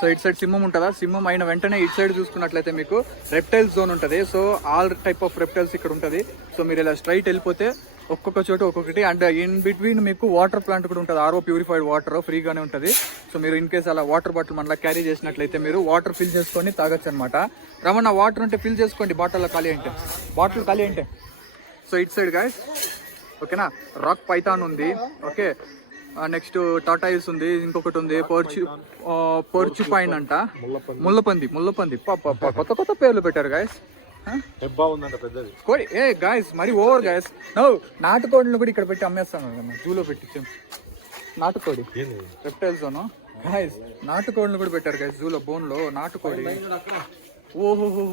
సో ఇటు సైడ్ సింహం ఉంటుందా, సింహం అయిన వెంటనే ఇటు సైడ్ చూసుకున్నట్లయితే మీకు రెప్టైల్స్ జోన్ ఉంటుంది. So all type of reptiles ఇక్కడ ఉంటుంది. సో మీరు ఇలా స్ట్రైట్ వెళ్ళిపోతే ఒక్కొక్క చోట ఒక్కొక్కటి, అండ్ ఇన్ బిట్వీన్ మీకు వాటర్ ప్లాంట్ కూడా ఉంటుంది. ఆర్ఓ ప్యూరిఫైడ్ వాటర్ ఫ్రీగానే ఉంటుంది. సో మీరు ఇన్ కేసు అలా వాటర్ బాటిల్ మనలా క్యారీ చేసినట్లయితే మీరు వాటర్ ఫిల్ చేసుకొని తాగొచ్చు అనమాట. రమణ వాటర్ ఉంటే ఫిల్ చేసుకోండి, బాటిల్ ఖాళీ అంటే. సో ఇట్ సైడ్ గాయస్, ఓకేనా, రాక్ పైథాన్ ఉంది, ఓకే. నెక్స్ట్ టాటాయిస్ ఉంది, ఇంకొకటి ఉంది పోర్చుపైన్ అంట, ముల్లపంది. కొత్త పేర్లు పెట్టారు గాయస్. కోడి గాయస్ మరి ఓవర్ గాయస్. నాటుకోడిని కూడా ఇక్కడ పెట్టి అమ్మేస్తాను, జూలో పెట్టించాం. నాటుకోడి రెప్టైల్ జోన్ గాయస్, నాటుకోడిని కూడా పెట్టారు గాయస్ జూలో, బోన్ లో నాటుకోడి. ఓహో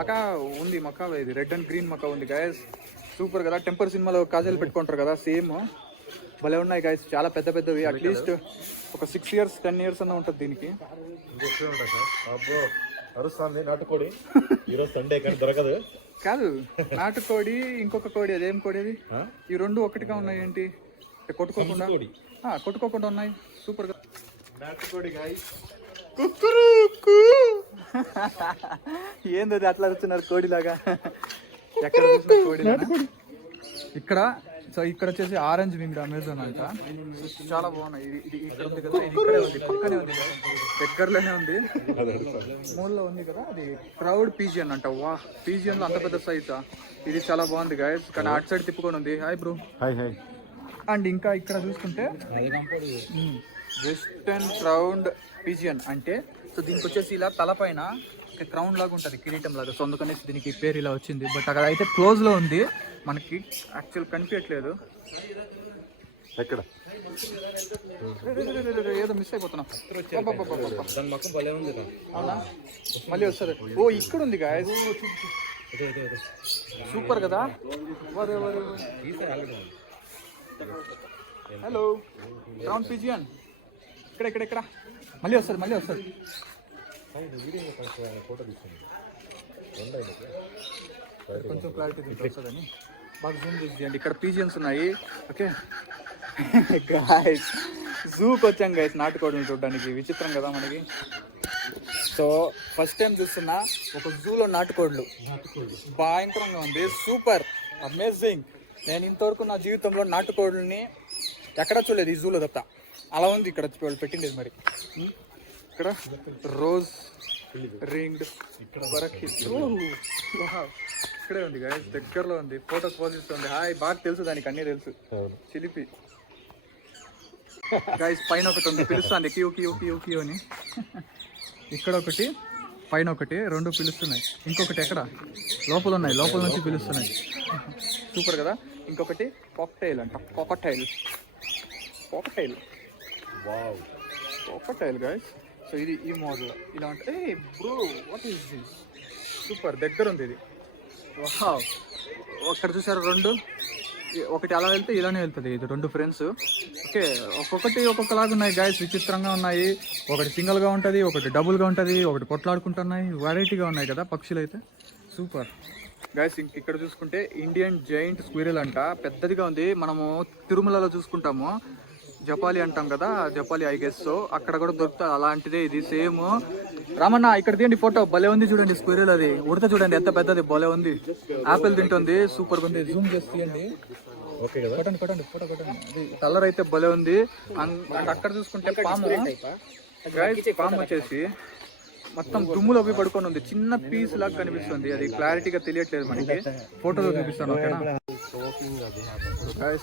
మకా ఉంది, మకా ఇది రెడ్ అండ్ గ్రీన్ మకా ఉంది గాయస్, సూపర్ కదా. టెంపర్ సినిమాలో కాజల్ పెట్టుకుంటారు కదా, సేమ్ భలే ఉన్నాయి గాయస్, చాలా పెద్దవి. అట్లీస్ట్ ఒక 6 years 10 years అన్న ఉంటుంది దీనికి. నాటుకోడి ఈరోజు సండే కానీ దొరకదు కాదు, నాటుకోడి ఇంకొక కోడి, అదేం కోడి అది? ఈ రెండు ఒకటిగా ఉన్నాయి ఏంటి, కొట్టుకోకుండా ఉన్నాయి, సూపర్ గా. నాటుకోడి గాయస్, ఏంది అట్లా అరుస్తున్నారు కోడిలాగా? ఎక్కడ చూసిన కోడి ఇక్కడ. సో ఇక్కడ వచ్చేసి ఆరెంజ్ వింగ్డ్ అమెజాన్ అంట, చాలా బాగున్నాయి. ఇది ఇక్కడ ఉంది కదా, ఇది ఇక్కడే ఉంది, పక్కనే ఉంది, దగ్గరలోనే ఉంది, మూలలో ఉంది కదా. అది క్రౌడ్ పీజియన్ అంట. వా, పీజియన్ లో అంత పెద్ద సైజా? ఇది చాలా బాగుంది గాయస్, కానీ అటు సైడ్ తిప్పుకొని ఉంది. Hi bro. అండ్ ఇంకా ఇక్కడ చూసుకుంటే వెస్టర్న్ క్రౌడ్ పీజియన్ అంటే, సో దీనికి వచ్చేసి ఇలా తలపైన క్రౌన్ లాగా ఉంటుంది, కిరీటం లాగా. సో అందుకనేసి దీనికి పేరు ఇలా వచ్చింది. బట్ అక్కడ అయితే క్లోజ్ లో ఉంది, మనకి యాక్చువల్ కనిపించట్లేదు. ఎక్కడ ఏదో మిస్ అయిపోతున్నా. అవునా, మళ్ళీ వస్తుంది. ఓ ఇక్కడ ఉంది గాయస్, సూపర్ కదా. హలో క్రౌన్ పిజియన్, ఇక్కడ మళ్ళీ వస్తుంది. కొంచెం క్లారిటీ వస్తుందని బాగా జూమ్ చేసి. ఇక్కడ పీజియన్స్ ఉన్నాయి, ఓకే. గాయస్ జూకి వచ్చాం గాయస్, నాటుకోడిని చూడడానికి. విచిత్రం కదా మనకి. సో ఫస్ట్ టైం చూస్తున్నా ఒక జూలో నాటుకోడ్లు, భయంకరంగా ఉంది, సూపర్ అమేజింగ్. నేను ఇంతవరకు నా జీవితంలో నాటుకోడ్లని ఎక్కడా చూడలేదు, ఈ జూలో తప్ప. అలా ఉంది ఇక్కడ వాళ్ళు పెట్టిండేది. మరి ఇక్కడ రోజ్ రింగ్డ్ ఇక్కడే ఉంది గాయస్, దగ్గరలో ఉంది, ఫోటోస్ పోజిస్తుంది. హాయ్, బాగా తెలుసు దానికి, అన్నీ తెలుసు. చిలిపి గాయస్, పైన ఒకటి ఉంది పిలుస్తుంది, క్యూ అని. ఇక్కడ ఒకటి, పైన ఒకటి, రెండు పిలుస్తున్నాయి. ఇంకొకటి ఎక్కడ లోపల ఉన్నాయి, లోపల నుంచి పిలుస్తున్నాయి. సూపర్ కదా. ఇంకొకటి కాక్టైల్ అంట, కాకటైల్ గాయస్. సో ఇది ఈ మోడల్ ఇలా అంటే. Bro what is this, super దగ్గర ఉంది ఇది. వావ్, అక్కడ చూసారు రెండు, ఒకటి అలా వెళ్తే ఇలానే వెళ్తుంది. ఇది రెండు ఫ్రెండ్స్, ఓకే. ఒక్కొక్కలాగా ఉన్నాయి గాయస్, విచిత్రంగా ఉన్నాయి. ఒకటి సింగిల్గా ఉంటుంది, ఒకటి డబుల్గా ఉంటుంది, ఒకటి కొట్లాడుకుంటున్నాయి. వెరైటీగా ఉన్నాయి కదా పక్షులు అయితే, సూపర్ గాయస్. ఇక్కడ చూసుకుంటే ఇండియన్ జైంట్ స్క్విరల్ అంట, పెద్దదిగా ఉంది. మనము తిరుమలలో చూసుకుంటాము, జపాలి అంటాం కదా, జపాలి ఐ గెస్. సో అక్కడ కూడా దొరుకుతుంది అలాంటిదే ఇది, సేమ్ రామన్న ఇక్కడ తీయండి ఫోటో, భలే ఉంది చూడండి స్క్విరల్, అది ఉడత చూడండి ఎంత పెద్దది, భలే ఉంది. ఆపిల్ తింటుంది, సూపర్ ఉంది. జూమ్ చేసి తీయండి, కొట్టండి ఫోటో కొట్టండి. అది కలర్ అయితే భలే ఉంది. అండ్ అక్కడ చూసుకుంటే పాము, పాము వచ్చేసి మొత్తం దుమ్ములో పోయి పడుకొని ఉంది, చిన్న పీస్ లాగా కనిపిస్తుంది. అది క్లారిటీగా తెలియట్లేదు మనకి, ఫోటోలో చూపిస్తాను ఓకేనా.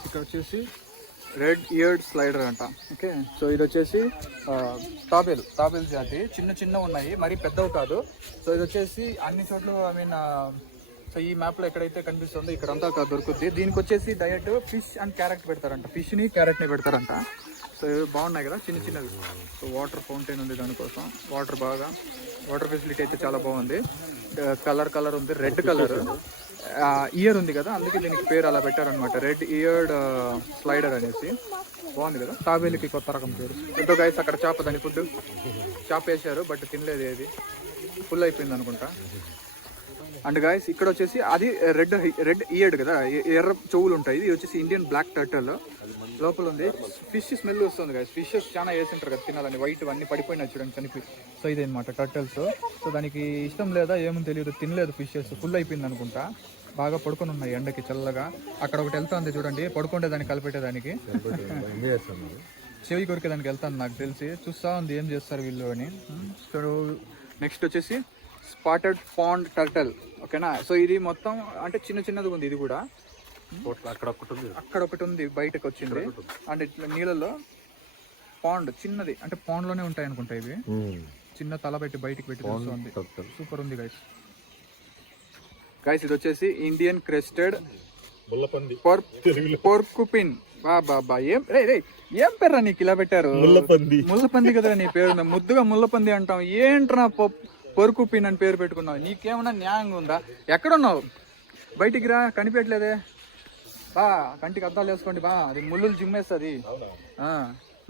ఇక్కడ వచ్చేసి రెడ్ ఇయర్డ్ స్లైడర్ అంట. ఓకే, సో ఇది వచ్చేసి తాబేలు జాతి, చిన్న ఉన్నాయి, మరీ పెద్దవి కాదు. సో ఇది వచ్చేసి అన్ని చోట్ల సో ఈ మ్యాప్ లో ఎక్కడైతే కనిపిస్తుందో ఇక్కడ అంతా దొరుకుతుంది. దీనికి వచ్చేసి డయట్ ఫిష్ అండ్ క్యారెట్ పెడతారంట, ఫిష్ ని క్యారెట్ ని పెడతారంట. సో ఇవి బాగున్నాయి కదా, చిన్నవి. సో వాటర్ ఫౌంటైన్ ఉంది దానికోసం, వాటర్ ఫెసిలిటీ అయితే చాలా బాగుంది. కలర్ ఉంది, రెడ్ కలర్ ఇయర్ ఉంది కదా, అందుకే దీనికి పేరు అలా పెట్టారనమాట, రెడ్ ఇయర్డ్ స్లైడర్ అనేసి. బాగుంది కదా, తాబేలుకి కొత్త రకం పేరు. ఎంతో గైస్ అక్కడ చేప, దాని ఫుడ్ చేప వేసారు బట్ తినలేదు, ఏది ఫుల్ అయిపోయింది అనుకుంటా. అండ్ గాయస్ ఇక్కడ వచ్చేసి అది రెడ్ ఇయర్డ్ కదా, ఎర్ర చెవులు ఉంటాయి. ఇది వచ్చేసి ఇండియన్ బ్లాక్ టర్టల్, లోపల ఉంది. ఫిష్ స్మెల్ వస్తుంది గాయస్, ఫిషెస్ చాలా వేసింటారు కదా తినాలని, వైట్ అన్ని పడిపోయినాయి చూడండి చనిపోయి. సో ఇదే అనమాట టర్టల్స్. సో దానికి ఇష్టం లేదా ఏమో తెలియదు, తినలేదు ఫిషెస్, ఫుల్ అయిపోయింది అనుకుంటా. బాగా పడుకొని ఉన్నాయి ఎండకి చల్లగా. అక్కడ ఒకటి వెళ్తుంది చూడండి, పడుకుంటే దాన్ని కలిపెట్టేదానికి, చెవి కొరికేదానికి వెళ్తాను నాకు తెలిసి. చూస్తా ఉంది ఏం చేస్తారు వీళ్ళు అని. సో నెక్స్ట్ వచ్చేసి స్పాటెడ్ పాండ్ టర్టల్, ఓకేనా. సో ఇది మొత్తం అంటే చిన్నది ఉంది, ఇది కూడా అక్కడ ఒకటి ఉంది బయటకు వచ్చింది. అండ్ ఇట్లా నీళ్ళలో పాండ్ చిన్నది, అంటే పాండ్ లోనే ఉంటాయి అనుకుంటా ఇవి, చిన్న తల పెట్టి బయటికి పెట్టి చూస్తుంది. సూపర్ ఉంది గైస్. ఇది వచ్చేసి ఇండియన్ క్రెస్టెడ్ పోర్కుపిన్. బాబా ఏం పేర్రా నీకు ఇలా పెట్టారు? ముల్లపంది కదా నీ పేరు, ముద్దుగా ముల్లపంది అంటాం, ఏంట్రా పొరుకుపిన్ అని పేరు పెట్టుకున్నావు? నీకేమన్నా న్యాయంగా ఉందా? ఎక్కడున్నావు? బయటికి రా, కనిపెట్టలేదే కంటికి అద్దాలు వేసుకోండి అది ముళ్ళు జిమ్మేస్తుంది.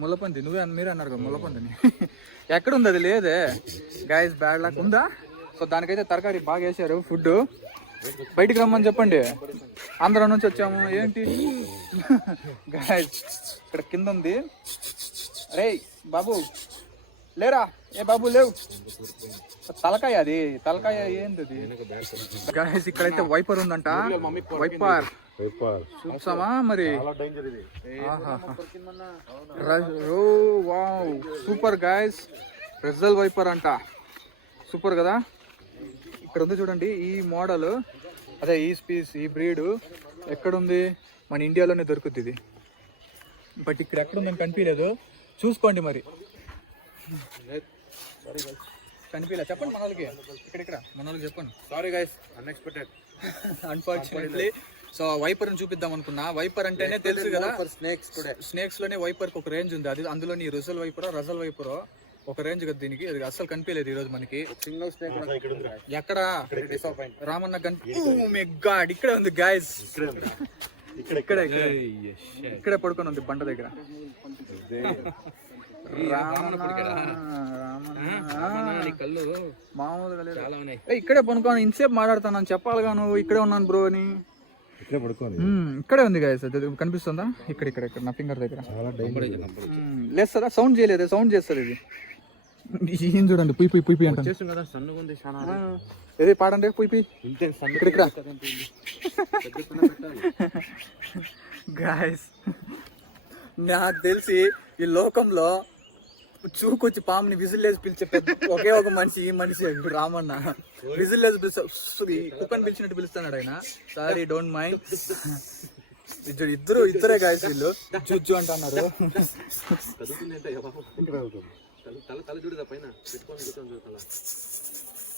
ముల్లపంది మీరే అన్నారు కదా ముల్లపందిని. ఎక్కడుంది అది? లేదే గాయస్, బ్యాడ్ లక్ ఉందా? సో దానికైతే తరకారీ బాగా వేసారు, ఫుడ్. బయటికి రమ్మని చెప్పండి, ఆంధ్ర నుంచి వచ్చాము ఏంటి. గాయస్ ఇక్కడ కింద ఉంది. రే బాబు లేరా, ఏ బాబు లేవు. తలకాయ, అది తలకాయ ఏంది అది. గాయస్ ఇక్కడైతే వైపర్ ఉందంట, వైపర్ చూసామా మరి. సూపర్ గాయస్, రెజల్ వైపర్ అంట, సూపర్ కదా. ఇక్కడ ఉంది చూడండి ఈ మోడల్, అదే ఈ స్పీస్, ఈ బ్రీడ్ ఎక్కడుంది? మన ఇండియాలోనే దొరుకుతుంది ఇది, బట్ ఇక్కడ ఎక్కడుందని కనిపించలేదు, చూసుకోండి మరి. కనిపించలే, చెప్పండి మన వాళ్ళకి, ఇక్కడ మన వాళ్ళకి చెప్పండి. Sorry guys, unfortunately. So viper ని చూపిద్దాం అనుకున్నా. వైపర్ అంటేనే తెలుసు కదా, స్నేక్స్ లోనే వైపర్ కి ఒక రేంజ్ ఉంది. అది అందులోని రజల్ వైపరో ఒక రేంజ్ కదా, దీనికి అది అస్సలు కనిపించలేదు ఈ రోజు మనకి. ఎక్కడ రామన్న గాడ్ ఇక్కడే ఉంది గాయస్, ఇక్కడే పడుకొని ఉంది బండ దగ్గర. మామూలుగా ఇక్కడే పడుకోని ఇంతసేపు మాట్లాడుతాను చెప్పాలిగా, నువ్వు ఇక్కడే ఉన్నాను బ్రో అని. ఇక్కడే ఉంది గాయస్, కనిపిస్తుందా? ఇక్కడ నా ఫింగర్ దగ్గర లేస్తుందా? సౌండ్ చేయలేదు, సౌండ్ చేస్తుంది ఇది. ఏం చూడండి, పుయ్యి అంటే ఏది పాడండి, పుయ్యి ఇక్కడ. గాయస్ నాకు తెలిసి ఈ లోకంలో చూకొచ్చి పాముని విజిల్లేసి పిలిచే ఒకే ఒక మనిషి, ఈ మనిషి ఇప్పుడు రామన్న. విజిల్లేసి పిలుస్తుంది, కుక్కని పిలిచినట్టు పిలుస్తున్నాడు ఆయన. Sorry, don't mind. ఇద్దరే గాయస్ వీళ్ళు, జుజ్జు అంటున్నారు.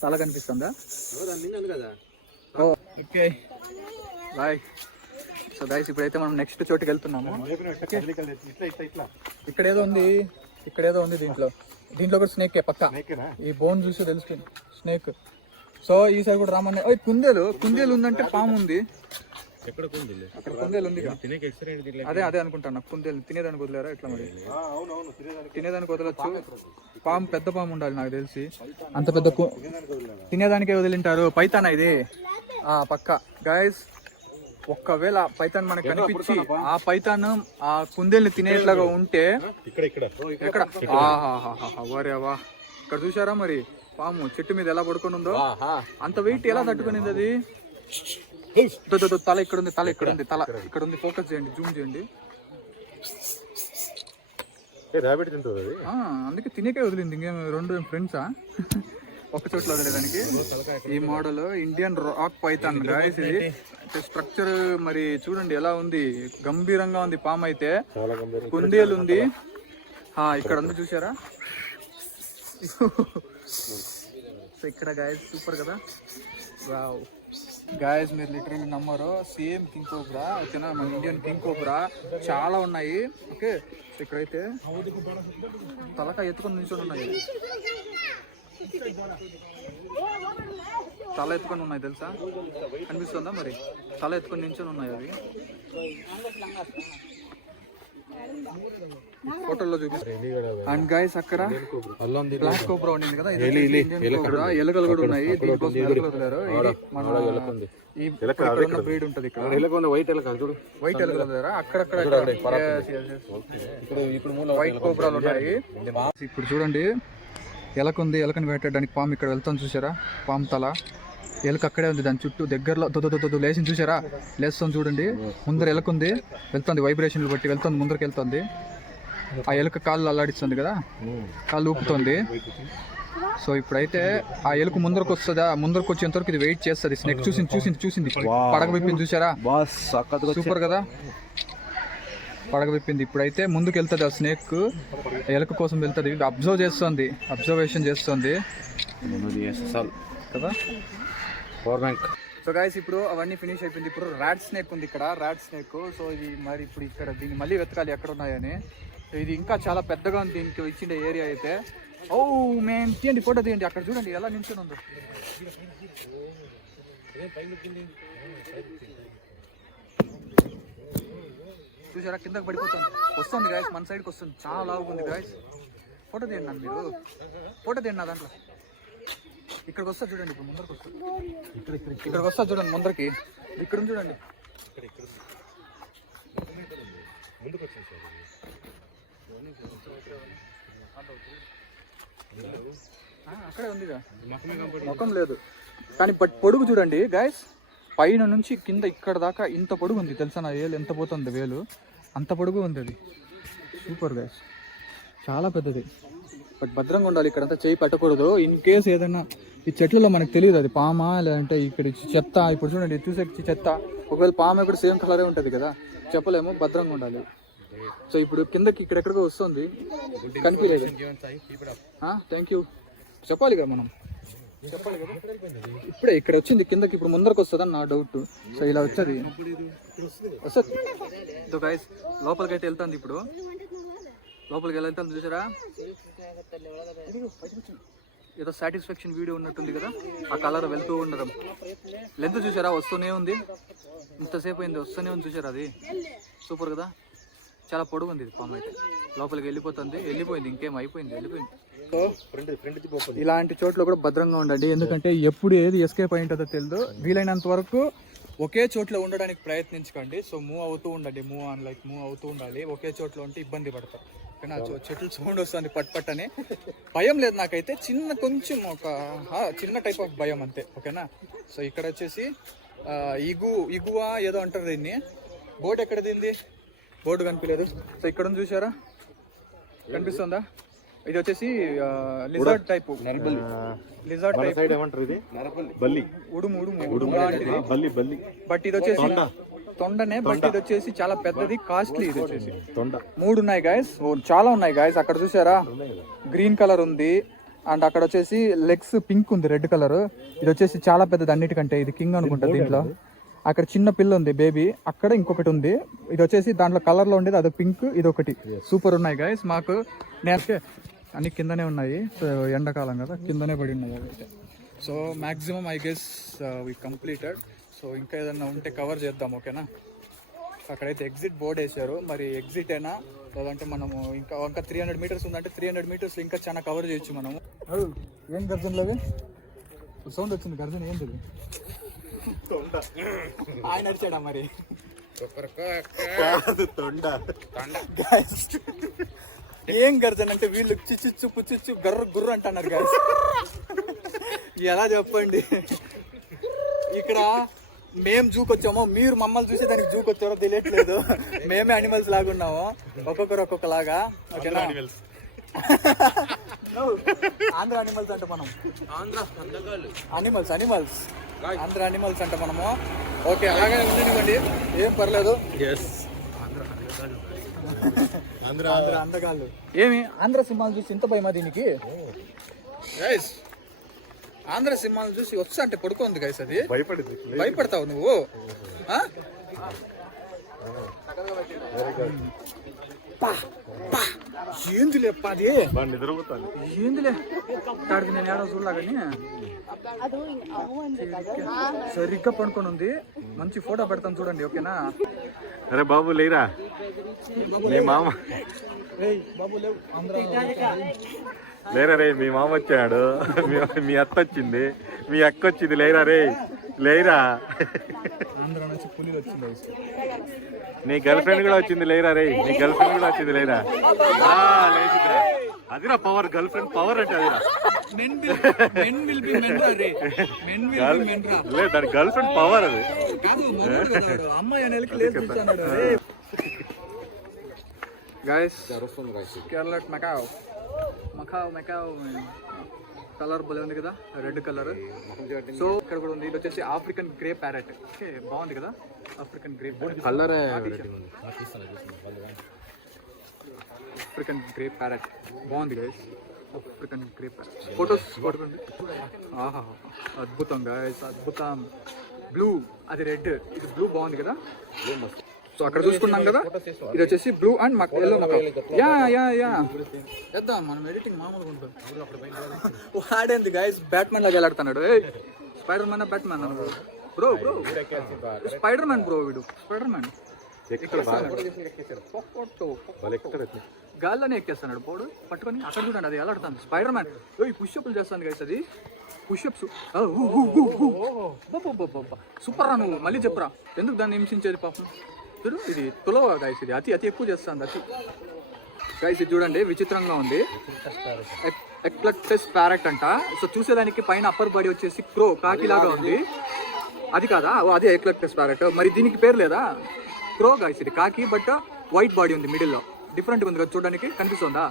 తల కనిపిస్తుందా? Okay bye. సో గైస్ ఇప్పుడైతే మనం నెక్స్ట్ చోటుకి వెళ్తున్నాము. ఇక్కడ ఏదో ఉంది దీంట్లో కూడా స్నేక్ పక్క. ఈ బోన్ చూసి తెలుస్తుంది స్నేక్. సో ఈ సైడ్ కూడా రామన్న. కుందేలు ఉందంటే పాము ఉంది. అక్కడ కుందేలు ఉంది, అదే అనుకుంటాను. కుందేలు తినేదానికి వదిలేరా ఎట్లా మరి? తినేదానికి వదలొచ్చు, పాము పెద్ద పాము ఉండాలి నాకు తెలిసి. అంత పెద్ద తినేదానికే వదిలింటారు. పైతానా ఇది పక్క గాయస్. ఒక్కవేళ పైతాన్ మనకు కనిపించి ఆ పైతాన్ ఆ కుందేల్ని తినేట్లాగా ఉంటే ఎక్కడ వరేవా, ఇక్కడ చూసారా మరి పాము చెట్టు మీద ఎలా పడుకొని ఉందో అంత వెయిట్ ఎలా తట్టుకునింది అది. తల ఇక్కడ ఉంది, తల ఇక్కడ ఉంది, తల ఇక్కడ ఉంది. ఫోకస్ చేయండి, జూమ్ చేయండి. రాబిట్ తింటుంది అది. అందుకే తినేకే వదిలింది. ఇంకేం రెండు ఫ్రెండ్సా ఒక చోట్ల వదిలేదానికి. ఈ model Indian rock Python guys. ఇది స్ట్రక్చర్ మరి చూడండి ఎలా ఉంది, గంభీరంగా ఉంది. పాము అయితే కుందేలు ఉంది, ఇక్కడ ఉంది చూసారా. సో ఇక్కడ గాయస్ సూపర్ కదా. వావ్ గాయస్, మీరు లిటరల్లీ నమ్మరు, సేమ్ కింగ్ కోబ్రా ఓకేనా, మన ఇండియన్ కింగ్ కోబ్రా చాలా ఉన్నాయి. ఓకే, సో ఇక్కడైతే తలకాయ ఎత్తుకొని నిల్చొని ఉన్నాయి, తల ఎత్తుకొని ఉన్నాయి తెలుసా, కనిపిస్తుందా మరి, తల ఎత్తుకొని నిల్చొని ఉన్నాయి అవి. ఫోటోలో చూపిస్తాను. అండ్ గైస్ అక్కడ బ్లాక్ కోబ్రా ఉండింది కదా, ఇది ఇండియన్ కోబ్రా. ఎలుకలు కూడా ఉన్నాయి, దీనికోసం ఎలుకలు వదిలారు. ఇది మన ఈ బ్రీడ్ ఉంటది ఇక్కడ, వైట్ ఎలుకలు వదిలారా అక్కడక్కడ. వైట్ కోబ్రాలు ఉన్నాయి. ఇప్పుడు చూడండి ఎలక ఉంది, ఎలకని వేటాడడానికి పాము ఇక్కడ వెళ్తాను చూసారా. పాము తల ఎలుక అక్కడే ఉంది, దాని చుట్టూ దగ్గరలో లేచింది చూసారా, లేస్తుంది చూడండి. ముందర ఎలుక ఉంది, వెళ్తుంది, వైబ్రేషన్లు బట్టి వెళ్తుంది, ముందరికి వెళ్తుంది. ఆ ఎలుక కాళ్ళు అల్లాడిస్తుంది కదా, కాళ్ళు ఊపుతుంది. సో ఇప్పుడైతే ఆ ఎలుక ముందరకు వస్తుందా, ముందరకు వచ్చేంత వరకు ఇది వెయిట్ చేస్తుంది. స్నేక్ చూసింది పడగ విప్పింది చూసారా, సూపర్ కదా, పడగ విప్పింది. ఇప్పుడైతే ముందుకు వెళ్తుంది ఆ స్నేక్, ఎలుక కోసం వెళ్తుంది, అబ్జర్వేషన్ చేస్తుంది కదా. సో గైస్ ఇప్పుడు అవన్నీ ఫినిష్ అయిపోయింది. ఇప్పుడు ర్యాట్ స్నేక్ ఉంది ఇక్కడ, ర్యాట్ స్నేక్. సో ఇది మరి ఇప్పుడు ఇక్కడ దీన్ని మళ్ళీ వెతకాలి ఎక్కడ ఉన్నాయని. ఇది ఇంకా చాలా పెద్దగా ఉంది దీనికి ఇచ్చిన ఏరియా అయితే. ఓ మేము తీయండి, ఫోటో తీయండి. అక్కడ చూడండి ఎలా నిల్చొని ఉందో, చూసారా కిందకి పడిపోతుంది. వస్తుంది గాయస్, మన సైడ్కి వస్తుంది, చాలా లావుగా ఉంది గాయస్. ఫోటో తీయండి నన్ను, మీరు ఫోటో తీయండి నా దాంట్లో. ఇక్కడికి వస్తా చూడండి, ఇప్పుడు ముందరికి వస్తుంది, ఇక్కడికి వస్తా చూడండి ముందరికి, ఇక్కడ చూడండి. అక్కడే ఉందిగా, ముఖం లేదు కానీ బట్ పొడుగు చూడండి గాయస్, పైన నుంచి కింద ఇక్కడ దాకా ఇంత పొడుగు ఉంది తెలుసా. నా వేలు ఎంత పోతుంది, వేలు అంత పొడుగు ఉంది అది. సూపర్ గాయస్, చాలా పెద్దది. బట్ భద్రంగా ఉండాలి, ఇక్కడంతా చేయి పెట్టకూడదు. ఇన్ కేస్ ఏదైనా ఈ చెట్లలో మనకు తెలియదు అది పామా లేదంటే ఇక్కడ చెత్త. ఇప్పుడు చూడండి చూసే చెత్త, ఒకవేళ పామ కూడా సేమ్ కలరే ఉంటుంది కదా, చెప్పలేము, భద్రంగా ఉండాలి. సో ఇప్పుడు కిందకి ఇక్కడెక్కడికో వస్తుంది, కనిపించలేదు. థ్యాంక్ యూ చెప్పాలి కదా మనం, చెప్పాలి కదా. ఇప్పుడే ఇక్కడ వచ్చింది కిందకి, ఇప్పుడు ముందరకు వస్తుందని నా డౌట్. సో ఇలా వచ్చేది వస్తుంది. సో గైస్ లోపలికి అయితే వెళ్తుంది, ఇప్పుడు లోపలికి ఎలా వెళ్తాను చూసారా. ఏదో సాటిస్ఫాక్షన్ వీడియో ఉన్నట్టుంది కదా, ఆ కలర్ వెళ్తూ ఉండడం. లెంత్ చూసారా, వస్తూనే ఉంది, ఇంతసేపు అయింది వస్తూనే ఉంది చూసారా. అది సూపర్ కదా, చాలా పొడుగు ఉంది ఇది పాము అయితే. లోపలికి వెళ్ళిపోయింది, ఇంకేం అయిపోయింది, వెళ్ళిపోయింది. సో ఇలాంటి చోట్ల కూడా భద్రంగా ఉండండి, ఎందుకంటే ఎప్పుడు ఏది ఎస్కేప్ అయి ఉంటుందో తెలియదు. వీలైనంత వరకు ఒకే చోట్ల ఉండడానికి ప్రయత్నించకండి. సో మూవ్ అవుతూ ఉండండి, మూవ్ అవుతూ ఉండాలి. ఒకే చోట్ల ఉంటే ఇబ్బంది పడతారు. కానీ ఆ చెట్లు సౌండ్ వస్తుంది పట్ అని. భయం లేదు నాకైతే, కొంచెం ఒక చిన్న టైప్ ఆఫ్ భయం అంతే, ఓకేనా. సో ఇక్కడ వచ్చేసి ఇగువా ఏదో అంటారు దీన్ని. బోర్డు ఎక్కడ దీంది, బోర్డు కనిపించలేదు. సో ఇక్కడ ఉంది చూసారా, కనిపిస్తుందా. ఇది వచ్చేసి లిజర్డ్ టైప్, లిజర్డ్ టైప్ ఏమంటారు ఇది, ఉడుము లాంటిది. బట్ ఇది వచ్చేసి తొండనే, బట్ ఇది వచ్చేసి చాలా పెద్దది, కాస్ట్లీ. ఇది వచ్చేసి 3 ఉన్నాయి గాయస్, చాలా ఉన్నాయి గాయస్. అక్కడ చూసారా గ్రీన్ కలర్ ఉంది, అండ్ అక్కడ వచ్చేసి లెగ్స్ పింక్ ఉంది, రెడ్ కలర్. ఇది వచ్చేసి చాలా పెద్దది అన్నిటికంటే, ఇది కింగ్ అనుకుంటా దీంట్లో. అక్కడ చిన్న పిల్ల ఉంది బేబీ, అక్కడ ఇంకొకటి ఉంది. ఇది వచ్చేసి దాంట్లో కలర్లో ఉండేది అది పింక్, ఇది ఒకటి. సూపర్ ఉన్నాయి గాయస్. మాకు నేను అన్ని కిందనే ఉన్నాయి, సో ఎండాకాలం కదా కిందనే పడి ఉన్నాయి అయితే. So maximum I guess we completed. So ఇంకా ఏదన్నా ఉంటే కవర్ చేద్దాం, ఓకేనా. అక్కడైతే ఎగ్జిట్ బోర్డ్ వేసారు, మరి ఎగ్జిట్ అయినా లేదంటే మనము ఇంకా 300 మీటర్స్ ఉందంటే 300 మీటర్స్ ఇంకా చాలా కవర్ చేయొచ్చు మనము. ఏం గర్జనలోవి సౌండ్ వచ్చింది, గర్జన ఏంటి ఆయన అడిచాడా మరి. ఏం గర్జన అంటే వీళ్ళు చిచ్చు పుచ్చు గర్ర గుర్ర అంటున్నారు గాయస్. ఎలా చెప్పండి, ఇక్కడ మేము జూకి వచ్చామో మీరు మమ్మల్ని చూసి దానికి జూకి వచ్చారో తెలియట్లేదు. మేమే అనిమల్స్ లాగా ఉన్నాము, ఒక్కొక్కరు ఒక్కొక్కలాగా. ఓకేనా? ఆంధ్ర అనిమల్స్ అంట మనం, అనిమల్స్ ఆంధ్ర అనిమల్స్ అంట మనము. ఓకే, అలాగే ఉండనివ్వండి, ఏం పర్లేదు. ఆంధ్ర అందగాళ్ళు. ఏమి ఆంధ్ర సింహాలు చూసి ఇంత భయమా దీనికి? గైస్ ఆంధ్ర సింహాలను చూసి వచ్చా అంటే పడుకోంది గైస్. అది భయపడతావు నువ్వు? ఏందిలే అది, ఏందిలే కాడికి నేను ఏడో చూడలా కానీ సరిగ్గా పడుకొని ఉంది. మంచి ఫోటో పెడతాను చూడండి. ఓకేనా? అరే బాబు లేరా, మీ మామ బాబు లేవు. లేరా రే, మీ మామ వచ్చాడు, మీ అత్త వచ్చింది, మీ అక్క వచ్చింది. లేరా రే, లేరా. ఆంధ్ర నుంచి పులిలు వచ్చింది. నీ గర్ల్ ఫ్రెండ్ కూడా వచ్చింది. లేరా రే, నీ గర్ల్ ఫ్రెండ్ కూడా వచ్చింది. లేరా. అదిరా పవర్, గర్ల్ ఫ్రెండ్ పవర్ అంటే అదిరా. లేదు, దాని గర్ల్ ఫ్రెండ్ పవర్ అది. కేరళ మెకావ్ కలర్ భలే ఉంది కదా, రెడ్ కలర్. సో ఇక్కడ కూడా ఉంది. ఇది వచ్చేసి ఆఫ్రికన్ గ్రే ప్యారెట్. ఓకే, బాగుంది కదా African grey colour. African grey parrot బాగుంది guys. African grey parrot photos కొట్టుకోండి. ఆహా, అద్భుతం గైస్, అద్భుతం. బ్లూ, అది రెడ్, ఇది బ్లూ బాగుంది కదా. సో అక్కడ చూసుకున్నాం కదా, ఇది వచ్చేసి బ్లూ అండ్ ఎల్లో మకావ్. యా చేద్దాం మనం ఎడిటింగ్ మామూలుగా ఉంటుంది. వాడేంది గైస్, బ్యాట్మెన్ లాగా వెళ్ళాడుతున్నాడు. Spider Man Batman bro Spider Man bro, వీడు స్పైడర్ మ్యాన్. గాల్లోనే ఎక్కేస్తున్నాడు పోడు పట్టుకొని. అక్కడ చూడండి, అది వెళ్ళాడుతాను స్పైడర్ మ్యాన్. పుష్అప్లు చేస్తాను గైస్, అది పుష్అప్స్. సూపర్ రా నువ్వు, మళ్ళీ చెప్పురా. ఎందుకు దాన్ని హింసించేది పాపం. చూడు, ఇది తులవ గైస్, ఇది అతి ఎక్కువ చేస్తుంది అతి. గైస్ ఇది చూడండి, విచిత్రంగా ఉంది. ఎక్లెక్టస్ ప్యారెట్ అంట. సో చూసేదానికి పైన అప్పర్ బాడీ వచ్చేసి క్రో కాకి లాగా ఉంది. అది కాదా, అదే ఎక్లెక్టస్ ప్యారెట్. మరి దీనికి పేరు లేదా? క్రో గైస్, ఇది కాకి, బట్ వైట్ బాడీ ఉంది మిడిల్లో. డిఫరెంట్ ఉంది కదా చూడడానికి, కనిపిస్తుందా?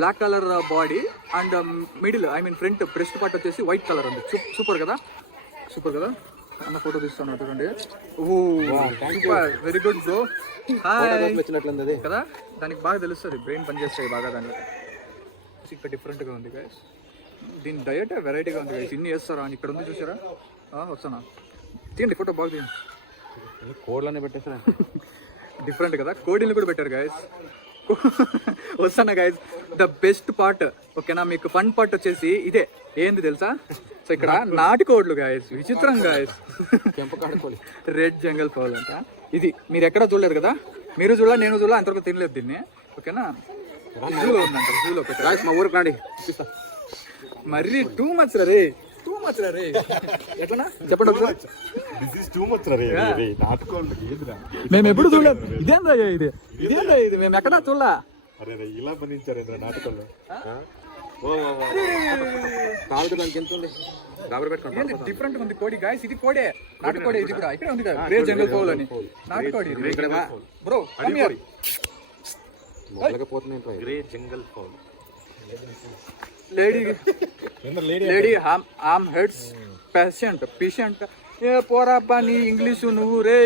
Black colour body and middle, I mean front breast part వచ్చేసి వైట్ కలర్ ఉంది. సూపర్ కదా, సూపర్ కదా. అన్న ఫోటో తీస్తాను చూడండి. Super, very good bro. కదా, దానికి బాగా తెలుస్తుంది, బ్రెయిన్ పనిచేస్తాయి బాగా దాంట్లో. ఇక్కడ డిఫరెంట్గా ఉంది గైస్. దీని డయట్ వెరైటీగా ఉంది గైస్. ఇన్ని చేస్తారా అని ఇక్కడ ఉంది చూసారా? వస్తానా, తీయండి ఫోటో, బాగా తీయండి. కోడ్లనే పెట్టేసారా? డిఫరెంట్ కదా, కోడిని కూడా పెట్టారు గైస్. వస్తానా గైస్, ద బెస్ట్ పార్ట్. ఓకేనా, మీకు ఫన్ పార్ట్ వచ్చేసి ఇదే. ఏంది తెలుసా? సో ఇక్కడ నాటుకోడ్లు గాయస్, విచిత్రం గాయస్. రెడ్ జంగల్ ఫౌల్ అంట. ఇది మీరు ఎక్కడ చూడలేదు కదా, మీరు చూడాల, నేను చూడాల, అంతవరకు తినలేదు దీన్ని. ఓకేనా, జూలో ఉందంట, జూలో పెట్టారు. మా ఊరికి రాండి, మరీ టూ మచ్ రే, టూ మచ్ రే. ఎట్లా చెప్పండి ఒకసారి. మేము ఎప్పుడు చూడలేదు. ఇదేందా ఇది, ఇదేందా ఇది, మేము ఎక్కడా చూడలా. ఇలా బంధించారు నాటకాల్లో. డిఫరెంట్ ఉంది కోడి గాయస్. ఇది కోడే, నాటుకోడే. ఇది కూడా ఇక్కడే ఉంది కదా, గ్రే జంగల్ ఫౌల్ అని. నాటుకోడి bro, grey jungle fowl. Lady Amherst's pheasant. ఏ పోరాబ్బా నీ ఇంగ్లీషు నువ్వు రే,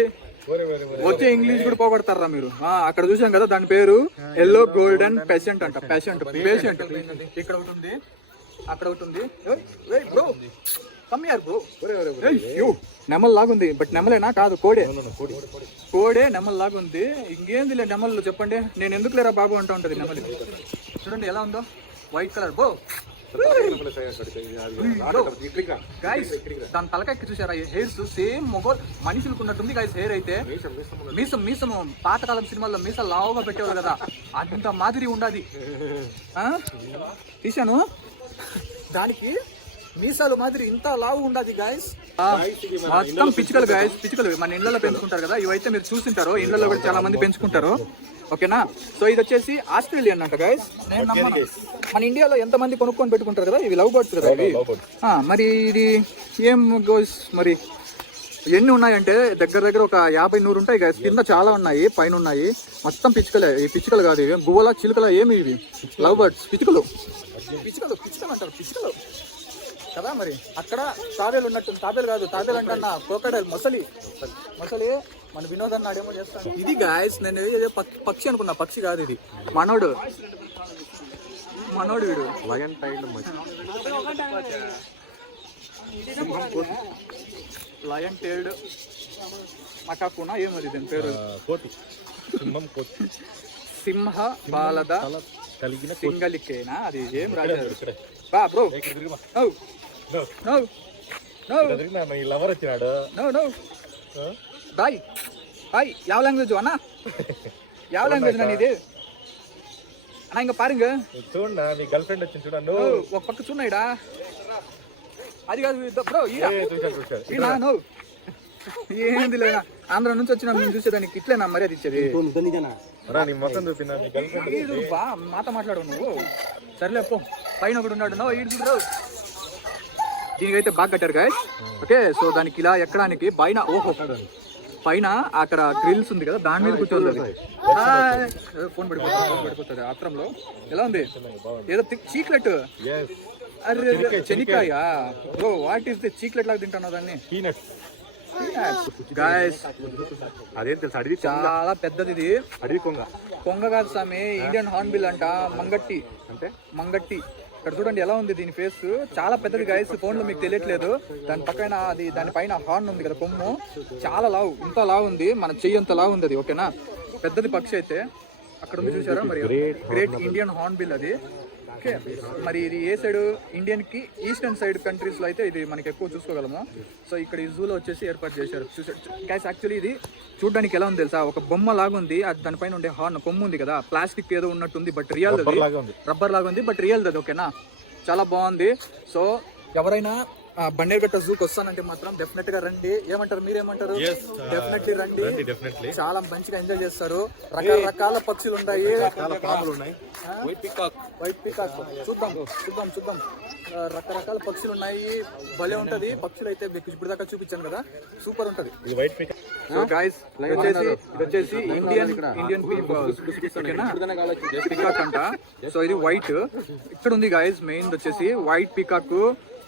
వచ్చే ఇంగ్లీష్ కూడా పోగొడతారా మీరు. అక్కడ చూసాం కదా, దాని పేరు ఎల్లో గోల్డెన్ పేషెంట్ అంట. పేషెంట్ ఇక్కడ ఒకటి ఉంది, అక్కడ ఒకటి ఉంది. Bro come here bro. నెమల్ లాగుంది, బట్ నెమలేనా? కాదు, కోడే. కోడే నెమల్ లాగుంది. ఇంకేంది లే నెమల్ చెప్పండి. నేను ఎందుకు లేరా బాబు అంటా ఉంటది నెమలి. చూడండి ఎలా ఉందో, వైట్ కలర్. బ్రో గైస్, దాని తలకెక్కి చూసారా హెయిర్స్? సేమ్ మొగోల్ మనుషులకు ఉన్నట్టుంది గైస్ హెయిర్. అయితే మీసము పాతకాలం సినిమాల్లో మీసాలు లావుగా పెట్టేవాళ్ళు కదా, అంత మాదిరి ఉండదు. తీసాను, దానికి మీసాలు మాదిరి ఇంత లావు ఉండదు గైస్. మొత్తం పిచ్చుకలు గైస్, పిచ్చుకలు మన ఇళ్లలో పెంచుకుంటారు కదా. ఇవైతే మీరు చూసింటారు, ఇళ్లలో కూడా చాలా మంది పెంచుకుంటారు. ఓకేనా, సో ఇది వచ్చేసి ఆస్ట్రేలియన్ అంట గైస్. నేను నమ్మను, మన ఇండియాలో ఎంతమంది కొనుక్కొని పెట్టుకుంటారు కదా, ఇవి లవ్ బర్డ్స్ కదా ఇవి. మరి ఇది ఏం గోస్ మరి ఎన్ని ఉన్నాయంటే దగ్గర దగ్గర ఒక 50-100 ఉంటాయి కదా. కింద చాలా ఉన్నాయి, పైన ఉన్నాయి, మొత్తం పిచ్చుకలే. ఈ పిచ్చుకలు కాదు ఇవి, గువ్వల చిలుకల ఏమి ఇవి, లవ్ బర్డ్స్, పిచ్చుకలు అంటారు, పిచ్చుకలు కదా. మరి అక్కడ తాబేలు ఉన్నట్టు, తాబేలు కాదు, తాబేలు అంటన్నా క్రోకడైల్, మొసలి మన వినోద్ అన్నాడేమో చేస్తాను. ఇది గాయస్, నేను ఏదో పక్షి అనుకున్నా, పక్షి కాదు ఇది, మనోడు వీడు. లయన్ టైల్ లయన్ టైల్డ్ మకాకునా ఏమది దీని పేరు? కోతి, సింహం కోతి, సింహ బాలద కలిగిన సింగలికేనా అది? ఏం రాశారు బా బ్రో? నో లవర్ వచ్చినాడు. బాయ్ ಯಾವ లాంగ్వేజ్ అన్నా? ಯಾವ లాంగ్వేజ్ నా ఇది అన్నా? ఇంకా పారుంగ చూడన్నా, నీ గర్ల్ ఫ్రెండ్ వచ్చింది చూడండి. ఒక పక్క చూన్నాయిడా, అది కాదు బ్రో. ఏంది లేనా, ఆంధ్ర నుంచి వచ్చినా నేను చూసేదానికి ఇట్లేనా మర్యాద ఇచ్చేది? బా మాట మాట్లాడవు నువ్వు. సర్లే పో, పైన ఒకటి ఉన్నాడు. నో ఈడు చూడు, దీనికైతే బాగా కట్టారు గాయస్. ఓకే, సో దానికి ఇలా ఎక్కడానికి పైన, పైన అక్కడ గ్రిల్స్ ఉంది కదా, దాని మీద కూర్చోదు. ఫోన్ పడిపోతుంది ఆత్రంలో. ఎలా ఉంది? ఏదో చీక్లెట్, అరే చెనికాయ బ్రో. వాట్ ఈస్ ది చీక్లెట్ లాగా తింటున్నావు దాన్ని? గాయస్ అదేం తెలుసు, అడవి చాలా పెద్దది ఇది. అడవి కొంగ కాదు స్వామి, ఇండియన్ హార్న్బిల్ అంట. మంగట్టి అంటే మంగట్టి. ఇక్కడ చూడండి ఎలా ఉంది దీని ఫేస్, చాలా పెద్దది గాయస్. ఫోన్ లో మీకు తెలియట్లేదు. దాని పక్కన అది, దానిపైన హార్న్ ఉంది కదా, కొమ్ము చాలా లావు, ఇంత లావు ఉంది, మన చెయ్యి అంత లావు ఉంది అది. ఓకేనా, పెద్దది పక్షి అయితే. అక్కడ ఉంది చూసారా మరి, గ్రేట్ ఇండియన్ హార్న్బిల్ అది. ఓకే, మరి ఇది ఏ సైడ్, ఇండియన్ కి ఈస్టర్న్ సైడ్ కంట్రీస్ లో అయితే ఇది మనకి ఎక్కువ చూసుకోగలము. సో ఇక్కడ ఈ జూలో వచ్చేసి ఏర్పాటు చేశారు. గైస్ యాక్చువల్లీ ఇది చూడడానికి ఎలా ఉంది తెలుసా, ఒక బొమ్మ లాగా ఉంది. అది దానిపైన ఉండే హార్న్ కొమ్ము ఉంది కదా, ప్లాస్టిక్ ఏదో ఉన్నట్టుంది, బట్ రియల్ రబ్బర్ లాగా ఉంది, బట్ రియల్ అది. ఓకేనా, చాలా బాగుంది. సో ఎవరైనా బన్నేరుఘట్ట జూకి వస్తానంటే మాత్రం డెఫినెట్ గా రండి. ఏమంటారు, మీరేమంటారు? డెఫినెట్లీ రండి, చాలా మంచిగా ఎంజాయ్ చేస్తారు. రకరకాల పక్షులు ఉన్నాయి, వైట్ పీకాక్ చూద్దాం. రకరకాల పక్షులు ఉన్నాయి, భలే ఉంటది. పక్షులు అయితే ఇప్పుడు దాకా చూపించాను కదా, సూపర్ ఉంటది. సో గైస్ వచ్చేసి ఇండియన్ పీకాక్ అంట. సో ఇది వైట్ ఇక్కడ ఉంది గైస్. మెయిన్ వచ్చేసి వైట్ పీకాక్.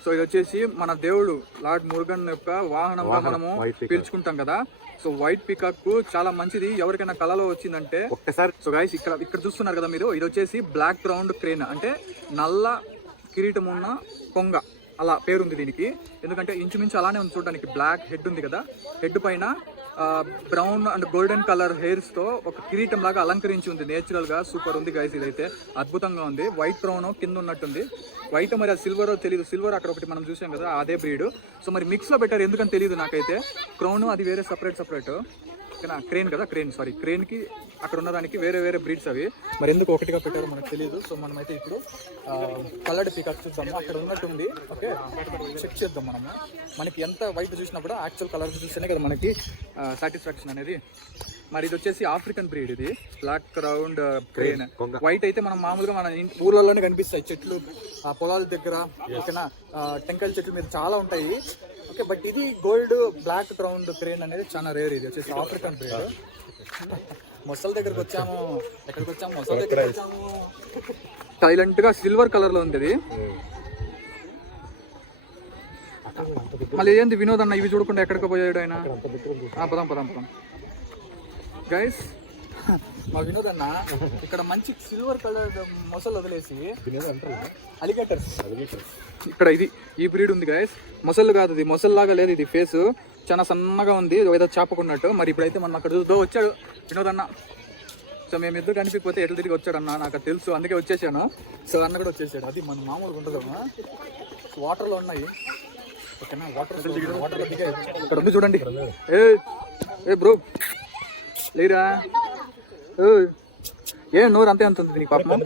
సో ఇది వచ్చేసి మన దేవుడు లార్డ్ మురుగన్ యొక్క వాహనంగా మనము పీల్చుకుంటాం కదా. సో వైట్ పీకాక్ చాలా మంచిది, ఎవరికైనా కళలో వచ్చిందంటే ఒక్కసారి. సో గైస్ ఇక్కడ చూస్తున్నారు కదా మీరు, ఇది వచ్చేసి బ్లాక్ గ్రౌండ్ క్రేన్, అంటే నల్ల కిరీటం ఉన్న కొంగ అలా పేరుంది దీనికి. ఎందుకంటే ఇంచుమించు అలానే ఉంది చూడడానికి. బ్లాక్ హెడ్ ఉంది కదా, హెడ్ పైన brown and golden colour hairs తో ఒక కిరీటం లాగా అలంకరించి ఉంది నేచురల్ గా. సూపర్ ఉంది గైస్, ఇదైతే అద్భుతంగా ఉంది. వైట్ క్రౌన్ కింద ఉన్నట్టుంది, వైట్ మరి అది సిల్వర్ తెలియదు. సిల్వర్ అక్కడ ఒకటి మనం చూసాం కదా, అదే బ్రీడ్. సో మరి మిక్స్ లో పెట్టారు, ఎందుకని తెలియదు నాకైతే. క్రౌన్ అది వేరే సపరేట్. ఓకేనా, క్రేన్ కదా, క్రేన్ కి అక్కడ ఉన్నదానికి వేరే బ్రీడ్స్ అవి. మరి ఎందుకు ఒకటిగా పెట్టారో మనకు తెలియదు. సో మనం అయితే ఇప్పుడు కలర్డ్ పీకాక్ చూద్దాము, అక్కడ ఉన్నట్టుంది. ఓకే, చెక్ చేద్దాం మనము. మనకి ఎంత వైట్ చూసినప్పుడు యాక్చువల్ కలర్ చూస్తేనే కదా మనకి సాటిస్ఫాక్షన్ అనేది. మరి ఇది వచ్చేసి ఆఫ్రికన్ బ్రీడ్, ఇది బ్లాక్ రౌండ్ క్రేన్. వైట్ అయితే మనం మామూలుగా మన ఊర్లలోనే కనిపిస్తాయి, చెట్లు ఆ పొలాల దగ్గర. ఓకేనా, టెంకాయల చెట్లు మీద చాలా ఉంటాయి. ఓకే, బట్ ఇది గోల్డ్ బ్లాక్ రౌండ్ క్రేన్ అనేది చాలా రేర్. ఇది వచ్చేసి ఆఫ్రికన్ బ్రీడ్. మొసల దగ్గరకు వచ్చాము. ఎక్కడికి వచ్చాము? మొసల దగ్గర వచ్చాము. సైలెంట్ గా సిల్వర్ కలర్ లో ఉంది. మళ్ళీ ఏంది వినోద్ అన్న ఇవి చూడకుండా ఎక్కడికి పోయాడు ఆయన? పదాం గైస్, మా వినోద్ అన్న ఇక్కడ మంచి సిల్వర్ కలర్ మొసలు వదిలేసి అలిగేటర్స్ ఇక్కడ ఈ బ్రీడ్ ఉంది గైస్. మొసళ్ళు కాదు, ఇది మొసల్లాగా లేదు, ఇది ఫేస్ చాలా సన్నగా ఉంది, ఏదో చాపకున్నట్టు. మరి ఇప్పుడైతే మనం అక్కడ చూద్దాం వచ్చాడు వినోద్ అన్న. సో మేము ఇద్దరు కనిపించకపోతే ఎట్లా తిరిగి వచ్చాడు అన్న, నాకు తెలుసు, అందుకే వచ్చేసాను. సో అన్న కూడా వచ్చేసాడు. అది మన మామూలుగా ఉంటుందమ్మా, వాటర్లో ఉన్నాయి. ఓకేనా, వాటర్లో దిగా ఇక్కడ ఉంది చూడండి. ఏ బ్రో లేరా, ఏ నోరు అంతే అంత ఉంది పాపం,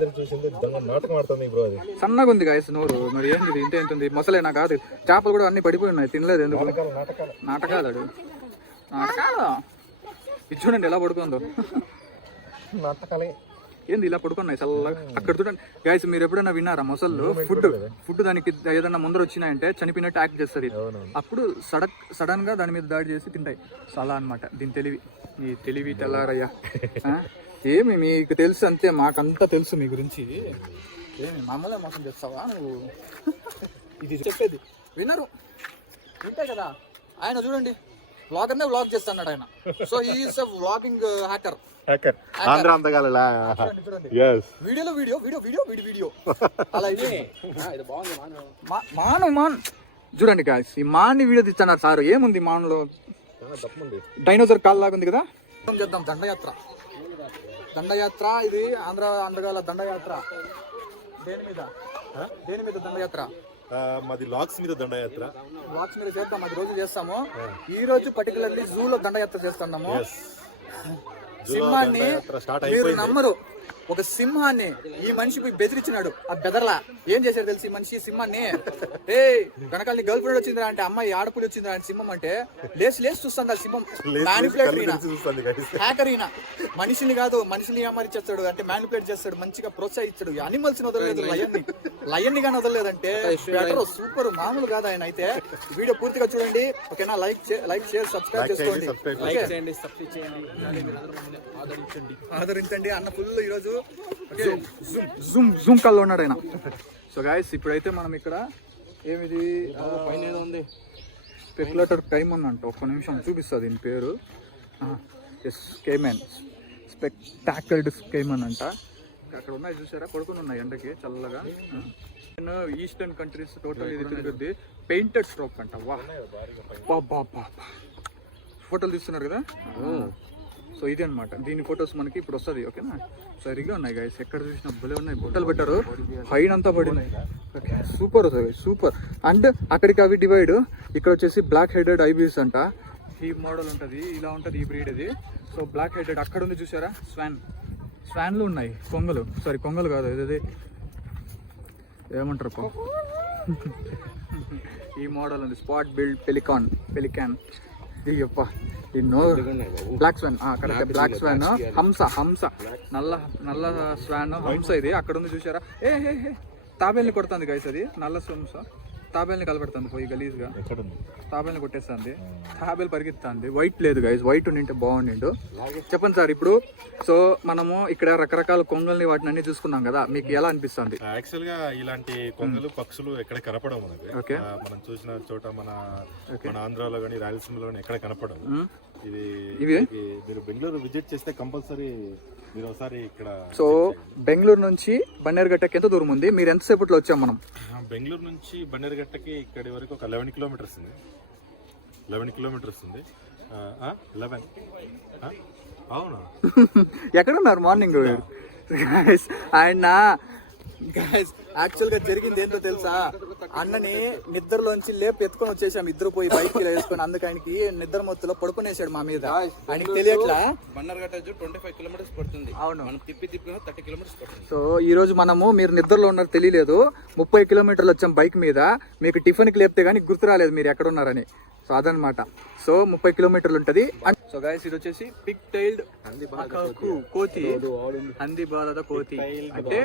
సన్నగా ఉంది గాయస్ నోరు. మరి ఏంది ఇంతే ఉంటుంది? మొసలేనా కాదు, చేపలు కూడా అన్ని పడిపోయి ఉన్నాయి, తినలేదు. ఎందుకు నాటకాలు ఇది చూడండి ఎలా పడుకుందో. ఏంది ఇలా పడుకున్నాయి చల్లగా. అక్కడ చూడండి గైస్, మీరు ఎప్పుడైనా విన్నారా మొసళ్ళు ఫుడ్ దానికి ఏదైనా ముందర వచ్చినాయంటే చనిపోయినట్టు యాక్ట్ చేస్తుంది. అప్పుడు సడన్ గా దాని మీద దాడి చేసి తింటాయి. సో అలా అనమాట దీని తెలివి. ఈ తెలివి తెల్లారయ్యా. ఏమి మీకు తెలుసు అంతే, మాకంతా తెలుసు మీ గురించి. ఏమి మమ్మల్ని మోసం చేస్తావా నువ్వు? ఇది చెప్పేది వినరు, వింటాయి కదా. ఆయన చూడండి వ్లాగర్నే వ్లాగ్ చేస్తున్నాడు ఆయన. So is vlogging hacker. Andhra అందగాలలా వీడియోలో video video video video video అలా ఇది మాన్ చూడండి గాయ్స్, ఈ మాన్ని వీడియో తీస్తున్నారు సార్. ఏముంది మాన్లో? డైనోసార్ కాల్ లాగా ఉంది కదా. చేద్దాం దండయాత్ర. దండయాత్ర ఇది ఆంధ్ర అందగాల దండయాత్ర. దేని మీద దండయాత్ర? మాది లాక్స్ మీద దండయాత్ర. లాక్స్ మీద చేద్దాం, అది రోజు చేస్తాము. ఈ రోజు పర్టికులర్లీ జూలో దండయాత్ర చేస్తున్నాము. సింహాన్ని మీరు నమ్మరు, ఒక సింహాన్ని ఈ మనిషి బెదిరించినాడు. ఆ బెదర్లా ఏం చేశారు తెలిసి ఈ మనిషి సింహాన్ని, ఏ వెనకాల నీ గర్ల్ ఫ్రెండ్ వచ్చిందా అంటే, అమ్మాయి ఆడపులి వచ్చిందా అంటే, సింహం అంటే లేచి చూస్తుంది. ఆ సింహం హ్యాకర్ ఈయన. మనిషిని కాదు, మనిషిని అమరిచేస్తాడు అంటే మ్యానిపులేట్ చేస్తాడు, మంచిగా ప్రోత్సహిస్తాడు. అనిమల్స్ ని వదలలేదు, లయన్ని కానీ వదలలేదంటే సూపర్, మామూలు కాదు ఆయన. అయితే వీడియో పూర్తిగా చూడండి ఓకేనా. లైక్ షేర్ సబ్స్క్రైబ్ చేసుకోండి, ఆదరించండి అన్న. ఫుల్ ఈరోజు జూమ్ కాల్లో ఉన్నాడు ఆయన. సో గాయస్ ఇప్పుడైతే మనం ఇక్కడ ఏమిది స్పెక్యులేటర్ కైమన్ అంట. ఒక్క నిమిషం చూపిస్తుంది దీని పేరు. ఎస్ కైమన్, స్పెక్టాకిల్డ్ కైమన్ అంట. అక్కడ ఉన్నాయి చూసారా, పడుకుని ఉన్నాయి ఎండకి చల్లగా. ఈస్టర్న్ కంట్రీస్ టోటల్ ఇది తిరుగుద్ది. పెయింటెడ్ స్ట్రోక్ అంట. వా ఫోటోలు తీస్తున్నారు కదా. సో ఇది అనమాట, దీని ఫొటోస్ మనకి ఇప్పుడు వస్తుంది ఓకేనా. సరిగా ఉన్నాయి గైస్, ఎక్కడ చూసినా భలే ఉన్నాయి. బుట్టలు పెట్టారు, పైన అంతా పడినాయి. సూపర్ వస్తుంది, సూపర్. అండ్ అక్కడికి అవి డివైడ్. ఇక్కడ వచ్చేసి బ్లాక్ హెడెడ్ ఐబీస్ అంట. ఈ మోడల్ ఉంటుంది, ఇలా ఉంటుంది ఈ బ్రీడ్ ఇది. సో బ్లాక్ హెడెడ్ అక్కడ ఉంది చూసారా, స్వాన్లు ఉన్నాయి. కొంగలు కాదు, ఇది ఏమంటారు ఈ మోడల్ ఉంది. Spot build pelican. ఇయ్యప్ప ఈ black swan, correct black swan. హంస నల్ల స్వాన్ హంస ఇది. అక్కడ ఉంది చూసారా. తాబేల్ని కొడుతుంది గైస్, అది నల్ల హంస తాబేల్ని కలబెడుతుంది పోయి గలీజ్గా. తాబేల్ని కొట్టేస్తుంది, తాబేలు పరిగెత్తుంది. వైట్ లేదు గైస్, వైట్ ఉండింటే బాగుండిండు. చెప్పండి సార్. ఇప్పుడు సో మనము ఇక్కడ రకరకాల కొంగల్ని వాటిని అన్ని చూసుకున్నాం కదా, మీకు ఎలా అనిపిస్తుంది? యాక్చువల్ గా ఇలాంటి కొంగలు పక్షులు ఎక్కడ కనపడవు మనకి. మనం చూసిన చోట మన ఆంధ్రాలో కానీ రాయలసీమలో ఎక్కడ కనపడవు. ఇది మీరు బెంగళూరు విజిట్ చేస్తే కంపల్సరీ మీరు ఒకసారి ఇక్కడ. సో బెంగళూరు నుంచి బన్నేరుగట్టకి ఎంత దూరం ఉంది? మీరు ఎంతసేపట్లో వచ్చాం మనం? బెంగళూరు నుంచి బన్నేరుగట్టకి ఇక్కడి వరకు ఒక 11 కిలోమీటర్స్ ఉంది. 11 కిలోమీటర్స్ ఉంది. 11 అవునా? ఎక్కడున్నారు మార్నింగ్? ఆయన గైస్ యాక్చువల్ గా జరిగింది ఏంటో తెలుసా? అన్నని నిద్రలోంచి లేపు ఎత్తుకొని వచ్చేసాం ఇద్దరు పోయి బైక్ వేసుకొని. అందుకు ఆయనకి నిద్ర మొత్తంలో పడుకునేసాడు మా మీద. ఆయనకి తెలియట్లా. బన్నర్ఘట్ట 25 కిలోమీటర్స్ పడుతుంది. అవును, మనం తిప్పి 30 కిలోమీటర్స్ పడుతుంది. సో ఈ రోజు మనము, మీరు నిద్రలో ఉన్నారు తెలియలేదు, 30 కిలోమీటర్లు వచ్చాం బైక్ మీద. మీకు టిఫిన్కి లేపితే కానీ గుర్తు రాలేదు మీరు ఎక్కడ ఉన్నారని. సో అదనమాట. సో 30 కిలోమీటర్లు ఉంటుంది. సో గైస్ ఇది వచ్చేసి పిగ్ టైల్డ్ కోతి, హంది బాలద కోతి అంటే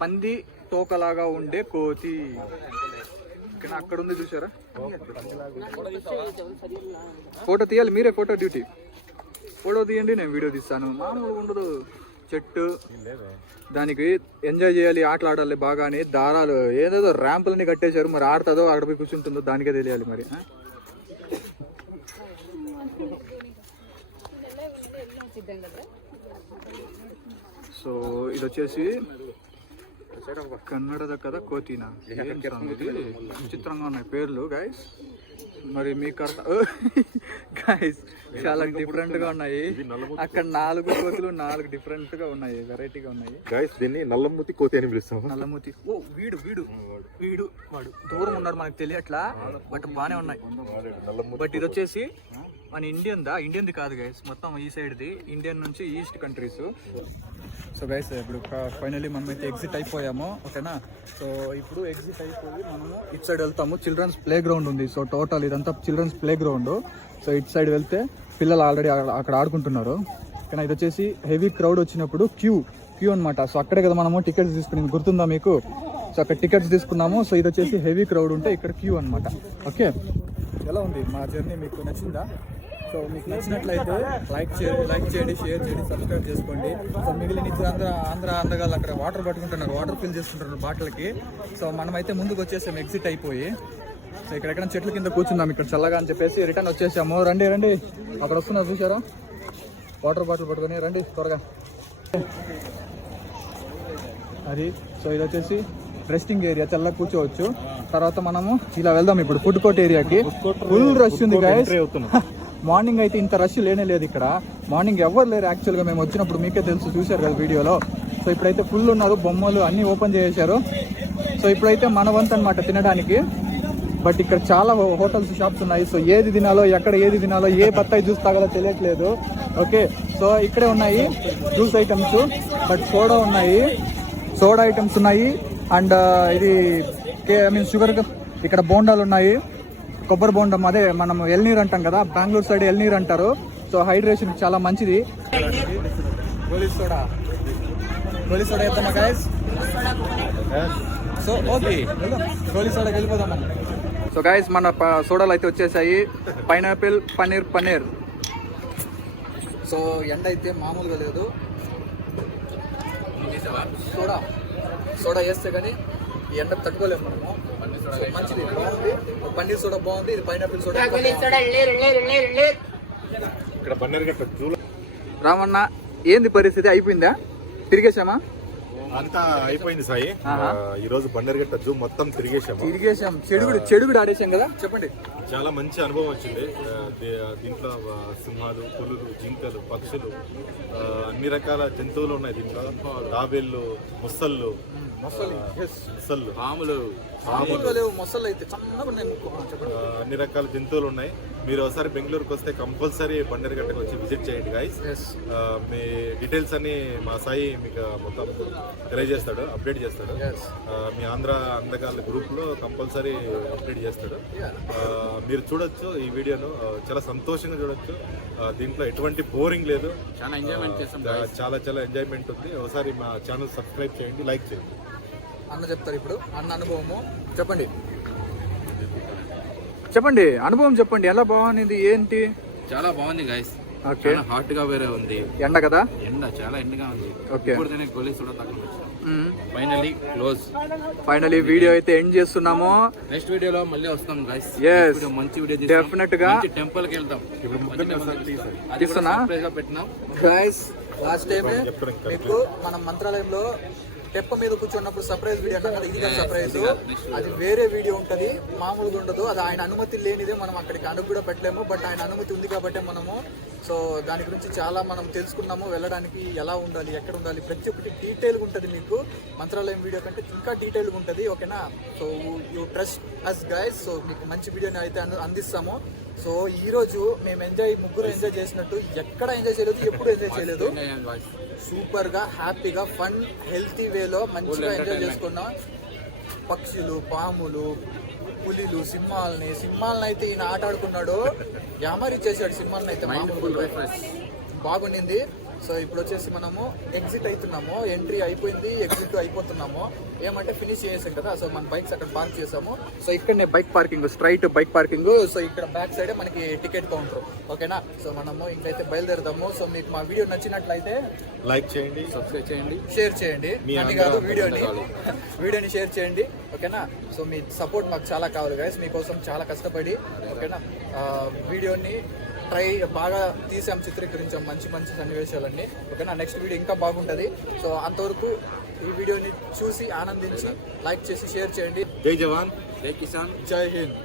పంది తోకలాగా ఉండే కోతి. అక్కడ ఉంది చూసారా. ఫోటో తీయాలి మీరే, ఫోటో డ్యూటీ. ఫోటో తీయండి, నేను వీడియో తీస్తాను. మామూలుగా ఉండదు. చెట్టు దానికి ఎంజాయ్ చేయాలి, ఆటలు ఆడాలి బాగానే. దారాలు ఏదేదో ర్యాంపులని కట్టేశారు, మరి ఆడుతుందో అక్కడ పోయి కూర్చుంటుందో దానికే తెలియాలి మరి. సో ఇది వచ్చేసి కన్నడద కదా కోతినా, విచిత్రంగా ఉన్నాయి పేర్లు గైస్. మరి మీకు గైస్ చాలా డిఫరెంట్ గా ఉన్నాయి. అక్కడ 4 కోతులు 4 డిఫరెంట్ గా ఉన్నాయి, వెరైటీగా ఉన్నాయి గైస్. దీన్ని నల్లమూతి కోతి అని పిలుస్తాం. నల్లమూతి. ఓ వీడు వాడు దూరం ఉన్నాడు మనకు తెలియట్లా, బట్ బానే ఉన్నాయి. బట్ ఇది వచ్చేసి మన ఇండియన్ది కాదు గైస్, మొత్తం ఈ సైడ్ది. ఇండియన్ నుంచి ఈస్ట్ కంట్రీస్. సో గైస్ ఇప్పుడు ఫైనల్లీ మనం అయితే ఎగ్జిట్ అయిపోయాము ఓకేనా. సో ఇప్పుడు ఎగ్జిట్ అయిపోయి మనము ఇటు సైడ్ వెళ్తాము. చిల్డ్రన్స్ ప్లే గ్రౌండ్ ఉంది. సో టోటల్ ఇదంతా చిల్డ్రన్స్ ప్లే గ్రౌండ్. సో ఇటు సైడ్ వెళ్తే పిల్లలు ఆల్రెడీ అక్కడ ఆడుకుంటున్నారు. కానీ ఇది వచ్చేసి హెవీ క్రౌడ్ వచ్చినప్పుడు క్యూ అనమాట. సో అక్కడే కదా మనము టికెట్స్ తీసుకుని గుర్తుందా మీకు? సో అక్కడ టికెట్స్ తీసుకున్నాము. సో ఇది వచ్చేసి హెవీ క్రౌడ్ ఉంటే ఇక్కడ క్యూ అనమాట. ఓకే, ఎలా ఉంది మా జర్నీ? మీకు నచ్చిందా? సో మీకు నచ్చినట్లయితే లైక్ చేయండి, షేర్ చేయండి, సబ్స్క్రైబ్ చేసుకోండి. సో మిగిలిన ఇద్దరు ఆంధ్ర అందగాళ్ళు అక్కడ వాటర్ పట్టుకుంటున్నారు, వాటర్ ఫిల్ చేసుకుంటున్నారు బాటిల్కి. సో మనమైతే ముందుకు వచ్చేసాము ఎగ్జిట్ అయిపోయి. సో ఇక్కడ చెట్ల కింద కూర్చున్నాం ఇక్కడ చల్లగా అని చెప్పేసి రిటర్న్ వచ్చేసాము. రండి అక్కడ వస్తున్నారు చూసారా వాటర్ బాటిల్ పట్టుకొని, రండి త్వరగా. అది సో ఇది వచ్చేసి రెస్టింగ్ ఏరియా, చల్లగా కూర్చోవచ్చు. తర్వాత మనము ఇలా వెళ్దాం ఇప్పుడు ఫుడ్ కోర్ట్ ఏరియాకి. ఫుల్ రష్ ఉంది గాయస్. మార్నింగ్ అయితే ఇంత రష్ లేనే లేదు ఇక్కడ. మార్నింగ్ ఎవరు లేరు యాక్చువల్గా, మేము వచ్చినప్పుడు మీకే తెలుసు, చూశారు కదా వీడియోలో. సో ఇప్పుడైతే ఫుల్ ఉన్నారు, బొమ్మలు అన్నీ ఓపెన్ చేసేశారు. సో ఇప్పుడైతే మన వంతు అనమాట తినడానికి. బట్ ఇక్కడ చాలా హోటల్స్, షాప్స్ ఉన్నాయి. సో ఏది తినాలో, ఎక్కడ ఏది తినాలో, ఏ బత్తాయి జ్యూస్ తాగాలో తెలియట్లేదు. ఓకే, సో ఇక్కడే ఉన్నాయి juice items, but soda items ఉన్నాయి. అండ్ ఇది షుగర్, ఇక్కడ బోండాలు ఉన్నాయి, కొబ్బరి బోండం, అదే మనం ఎల్నీరు అంటాం కదా, బెంగళూరు సైడ్ ఎల్నీరు అంటారు. సో హైడ్రేషన్ చాలా మంచిది. గోలీ సోడా వేద్దామా గైస్? సో ఓకే, గోలీ సోడాకి వెళ్ళిపోదాం. సో గైస్ మన సోడాలు అయితే వచ్చేసాయి. పైనాపిల్ పన్నీర్. సో ఎండ అయితే మామూలుగా లేదు. సోడా వేస్తే కానీ ఈ ఎండ తట్టుకోలేము మనము. సో మంచిది, బాగుంది. పన్నీర్ సోడా బాగుంది, ఇది పైనాపిల్ సోడా. ఇక్కడ బన్నెరగట్ట జూలో రామన్న ఏంది పరిస్థితి? అయిపోయిందా? తిరిగేసామా? అంతా అయిపోయింది సాయి. ఈ రోజు బండర్గట్ట జూ మొత్తం తిరిగేసాం. చెడుగుడు ఆడేసాం కదా. చెప్పండి. చాలా మంచి అనుభవం వచ్చింది. దీంట్లో సింహాలు, పులులు, జింకలు, పక్షులు, అన్ని రకాల జంతువులు ఉన్నాయి దీంట్లో. తాబేళ్ళు, ముసళ్ళు, అన్ని రకాల జంతువులు ఉన్నాయి. మీరు ఒకసారి బెంగళూరుకి వస్తే కంపల్సరీ బండర్గట్టకు వచ్చి విజిట్ చేయండి గైస్. మీ డీటెయిల్స్ అన్ని మా సాయి మీకు మొత్తం తెలియజేస్తాడు, అప్డేట్ చేస్తాడు. మీ ఆంధ్ర అందగాళ్ళ గ్రూప్ లో కంపల్సరీ అప్డేట్ చేస్తాడు. మీరు చూడొచ్చు ఈ వీడియోను, చాలా సంతోషంగా చూడొచ్చు. దీంట్లో ఎటువంటి బోరింగ్ లేదు, చాలా ఎంజాయ్మెంట్ చేస్తాం. చాలా ఎంజాయ్మెంట్ ఉంది. ఒకసారి మా ఛానల్ సబ్స్క్రైబ్ చేయండి, లైక్ చేయండి. అన్న చెప్తారు ఇప్పుడు, అన్న అనుభవము చెప్పండి అనుభవం చెప్పండి. ఎలా బాగుంది ఏంటి? చాలా బాగుంది గైస్. ఓకే, హాట్ గా వేరే ఉంది, ఎండ కదా, చాలా ఎండగా ఉంది. ఓకే, గోలీ సోడా ఫైనలీ వీడియో అయితే ఎండ్ చేస్తున్నాము. నెక్స్ట్ వీడియోలో మళ్ళీ వస్తాం గైస్. మంచి వీడియో డెఫినెట్ గా టెంపుల్ కి వెళ్తాం. తీస్తున్నా గైస్. లాస్ట్ టైం మీకు మనం మంత్రాలయంలో తెప్ప మీద కూర్చున్నప్పుడు సర్ప్రైజ్ వీడియో అన్నాం కదా, ఇది సర్ప్రైజ్. అది వేరే వీడియో ఉంటది, మామూలుగా ఉండదు. అది ఆయన అనుమతి లేనిదే మనం అక్కడికి అడుగు కూడా పెట్టలేము. బట్ ఆయన అనుమతి ఉంది కాబట్టి మనము సో దాని గురించి చాలా మనం తెలుసుకున్నాము. వెళ్ళడానికి ఎలా ఉండాలి, ఎక్కడ ఉండాలి, ప్రతి ఒక్కటి డీటెయిల్గా ఉంటుంది. మీకు మంత్రాలయం వీడియో కంటే ఇంకా డీటెయిల్గా ఉంటుంది. ఓకేనా? So you trust us guys. So మీకు మంచి వీడియోని అయితే అందిస్తాము. సో ఈ రోజు మేము ముగ్గురు ఎంజాయ్ చేసినట్టు ఎక్కడ ఎంజాయ్ చేయలేదు, ఎప్పుడు ఎంజాయ్ చేయలేదు. సూపర్ గా, హ్యాపీగా, ఫన్, హెల్తీ వేలో మంచిగా ఎంజాయ్ చేసుకున్నాం. పక్షులు, పాములు, పులిలు, సింహాలని అయితే ఈయన ఆట ఆడుకున్నాడు, యామరి చేశాడు సింహాలని అయితే. బాగుండింది. సో ఇప్పుడు వచ్చేసి మనము ఎగ్జిట్ అవుతున్నాము. ఎంట్రీ అయిపోయింది, ఎగ్జిట్ అయిపోతున్నాము. ఏమంటే ఫినిష్ చేసాం కదా, సో మన బైక్స్ అక్కడ పార్క్ చేసాము. సో ఇక్కడనే bike parking, straight bike parking. So ఇక్కడ బ్యాక్ సైడ్ మనకి టికెట్ కౌంటర్. ఓకేనా? సో మనము ఇంకైతే బయలుదేరుదాము. సో మీకు మా వీడియో నచ్చినట్లయితే లైక్ చేయండి, సబ్స్క్రైబ్ చేయండి, షేర్ చేయండి. వీడియోని షేర్ చేయండి. ఓకేనా? సో మీ సపోర్ట్ మాకు చాలా కావాలి గైస్. మీకోసం చాలా కష్టపడి ఓకేనా వీడియోని బాగా తీసాం, చిత్రీకరించాం మంచి సన్నివేశాలన్నీ. ఓకేనా? నెక్స్ట్ వీడియో ఇంకా బాగుంటుంది. సో అంతవరకు ఈ వీడియోని చూసి ఆనందించి లైక్ చేసి షేర్ చేయండి. జై జవాన్, జై కిసాన్, జై హింద్.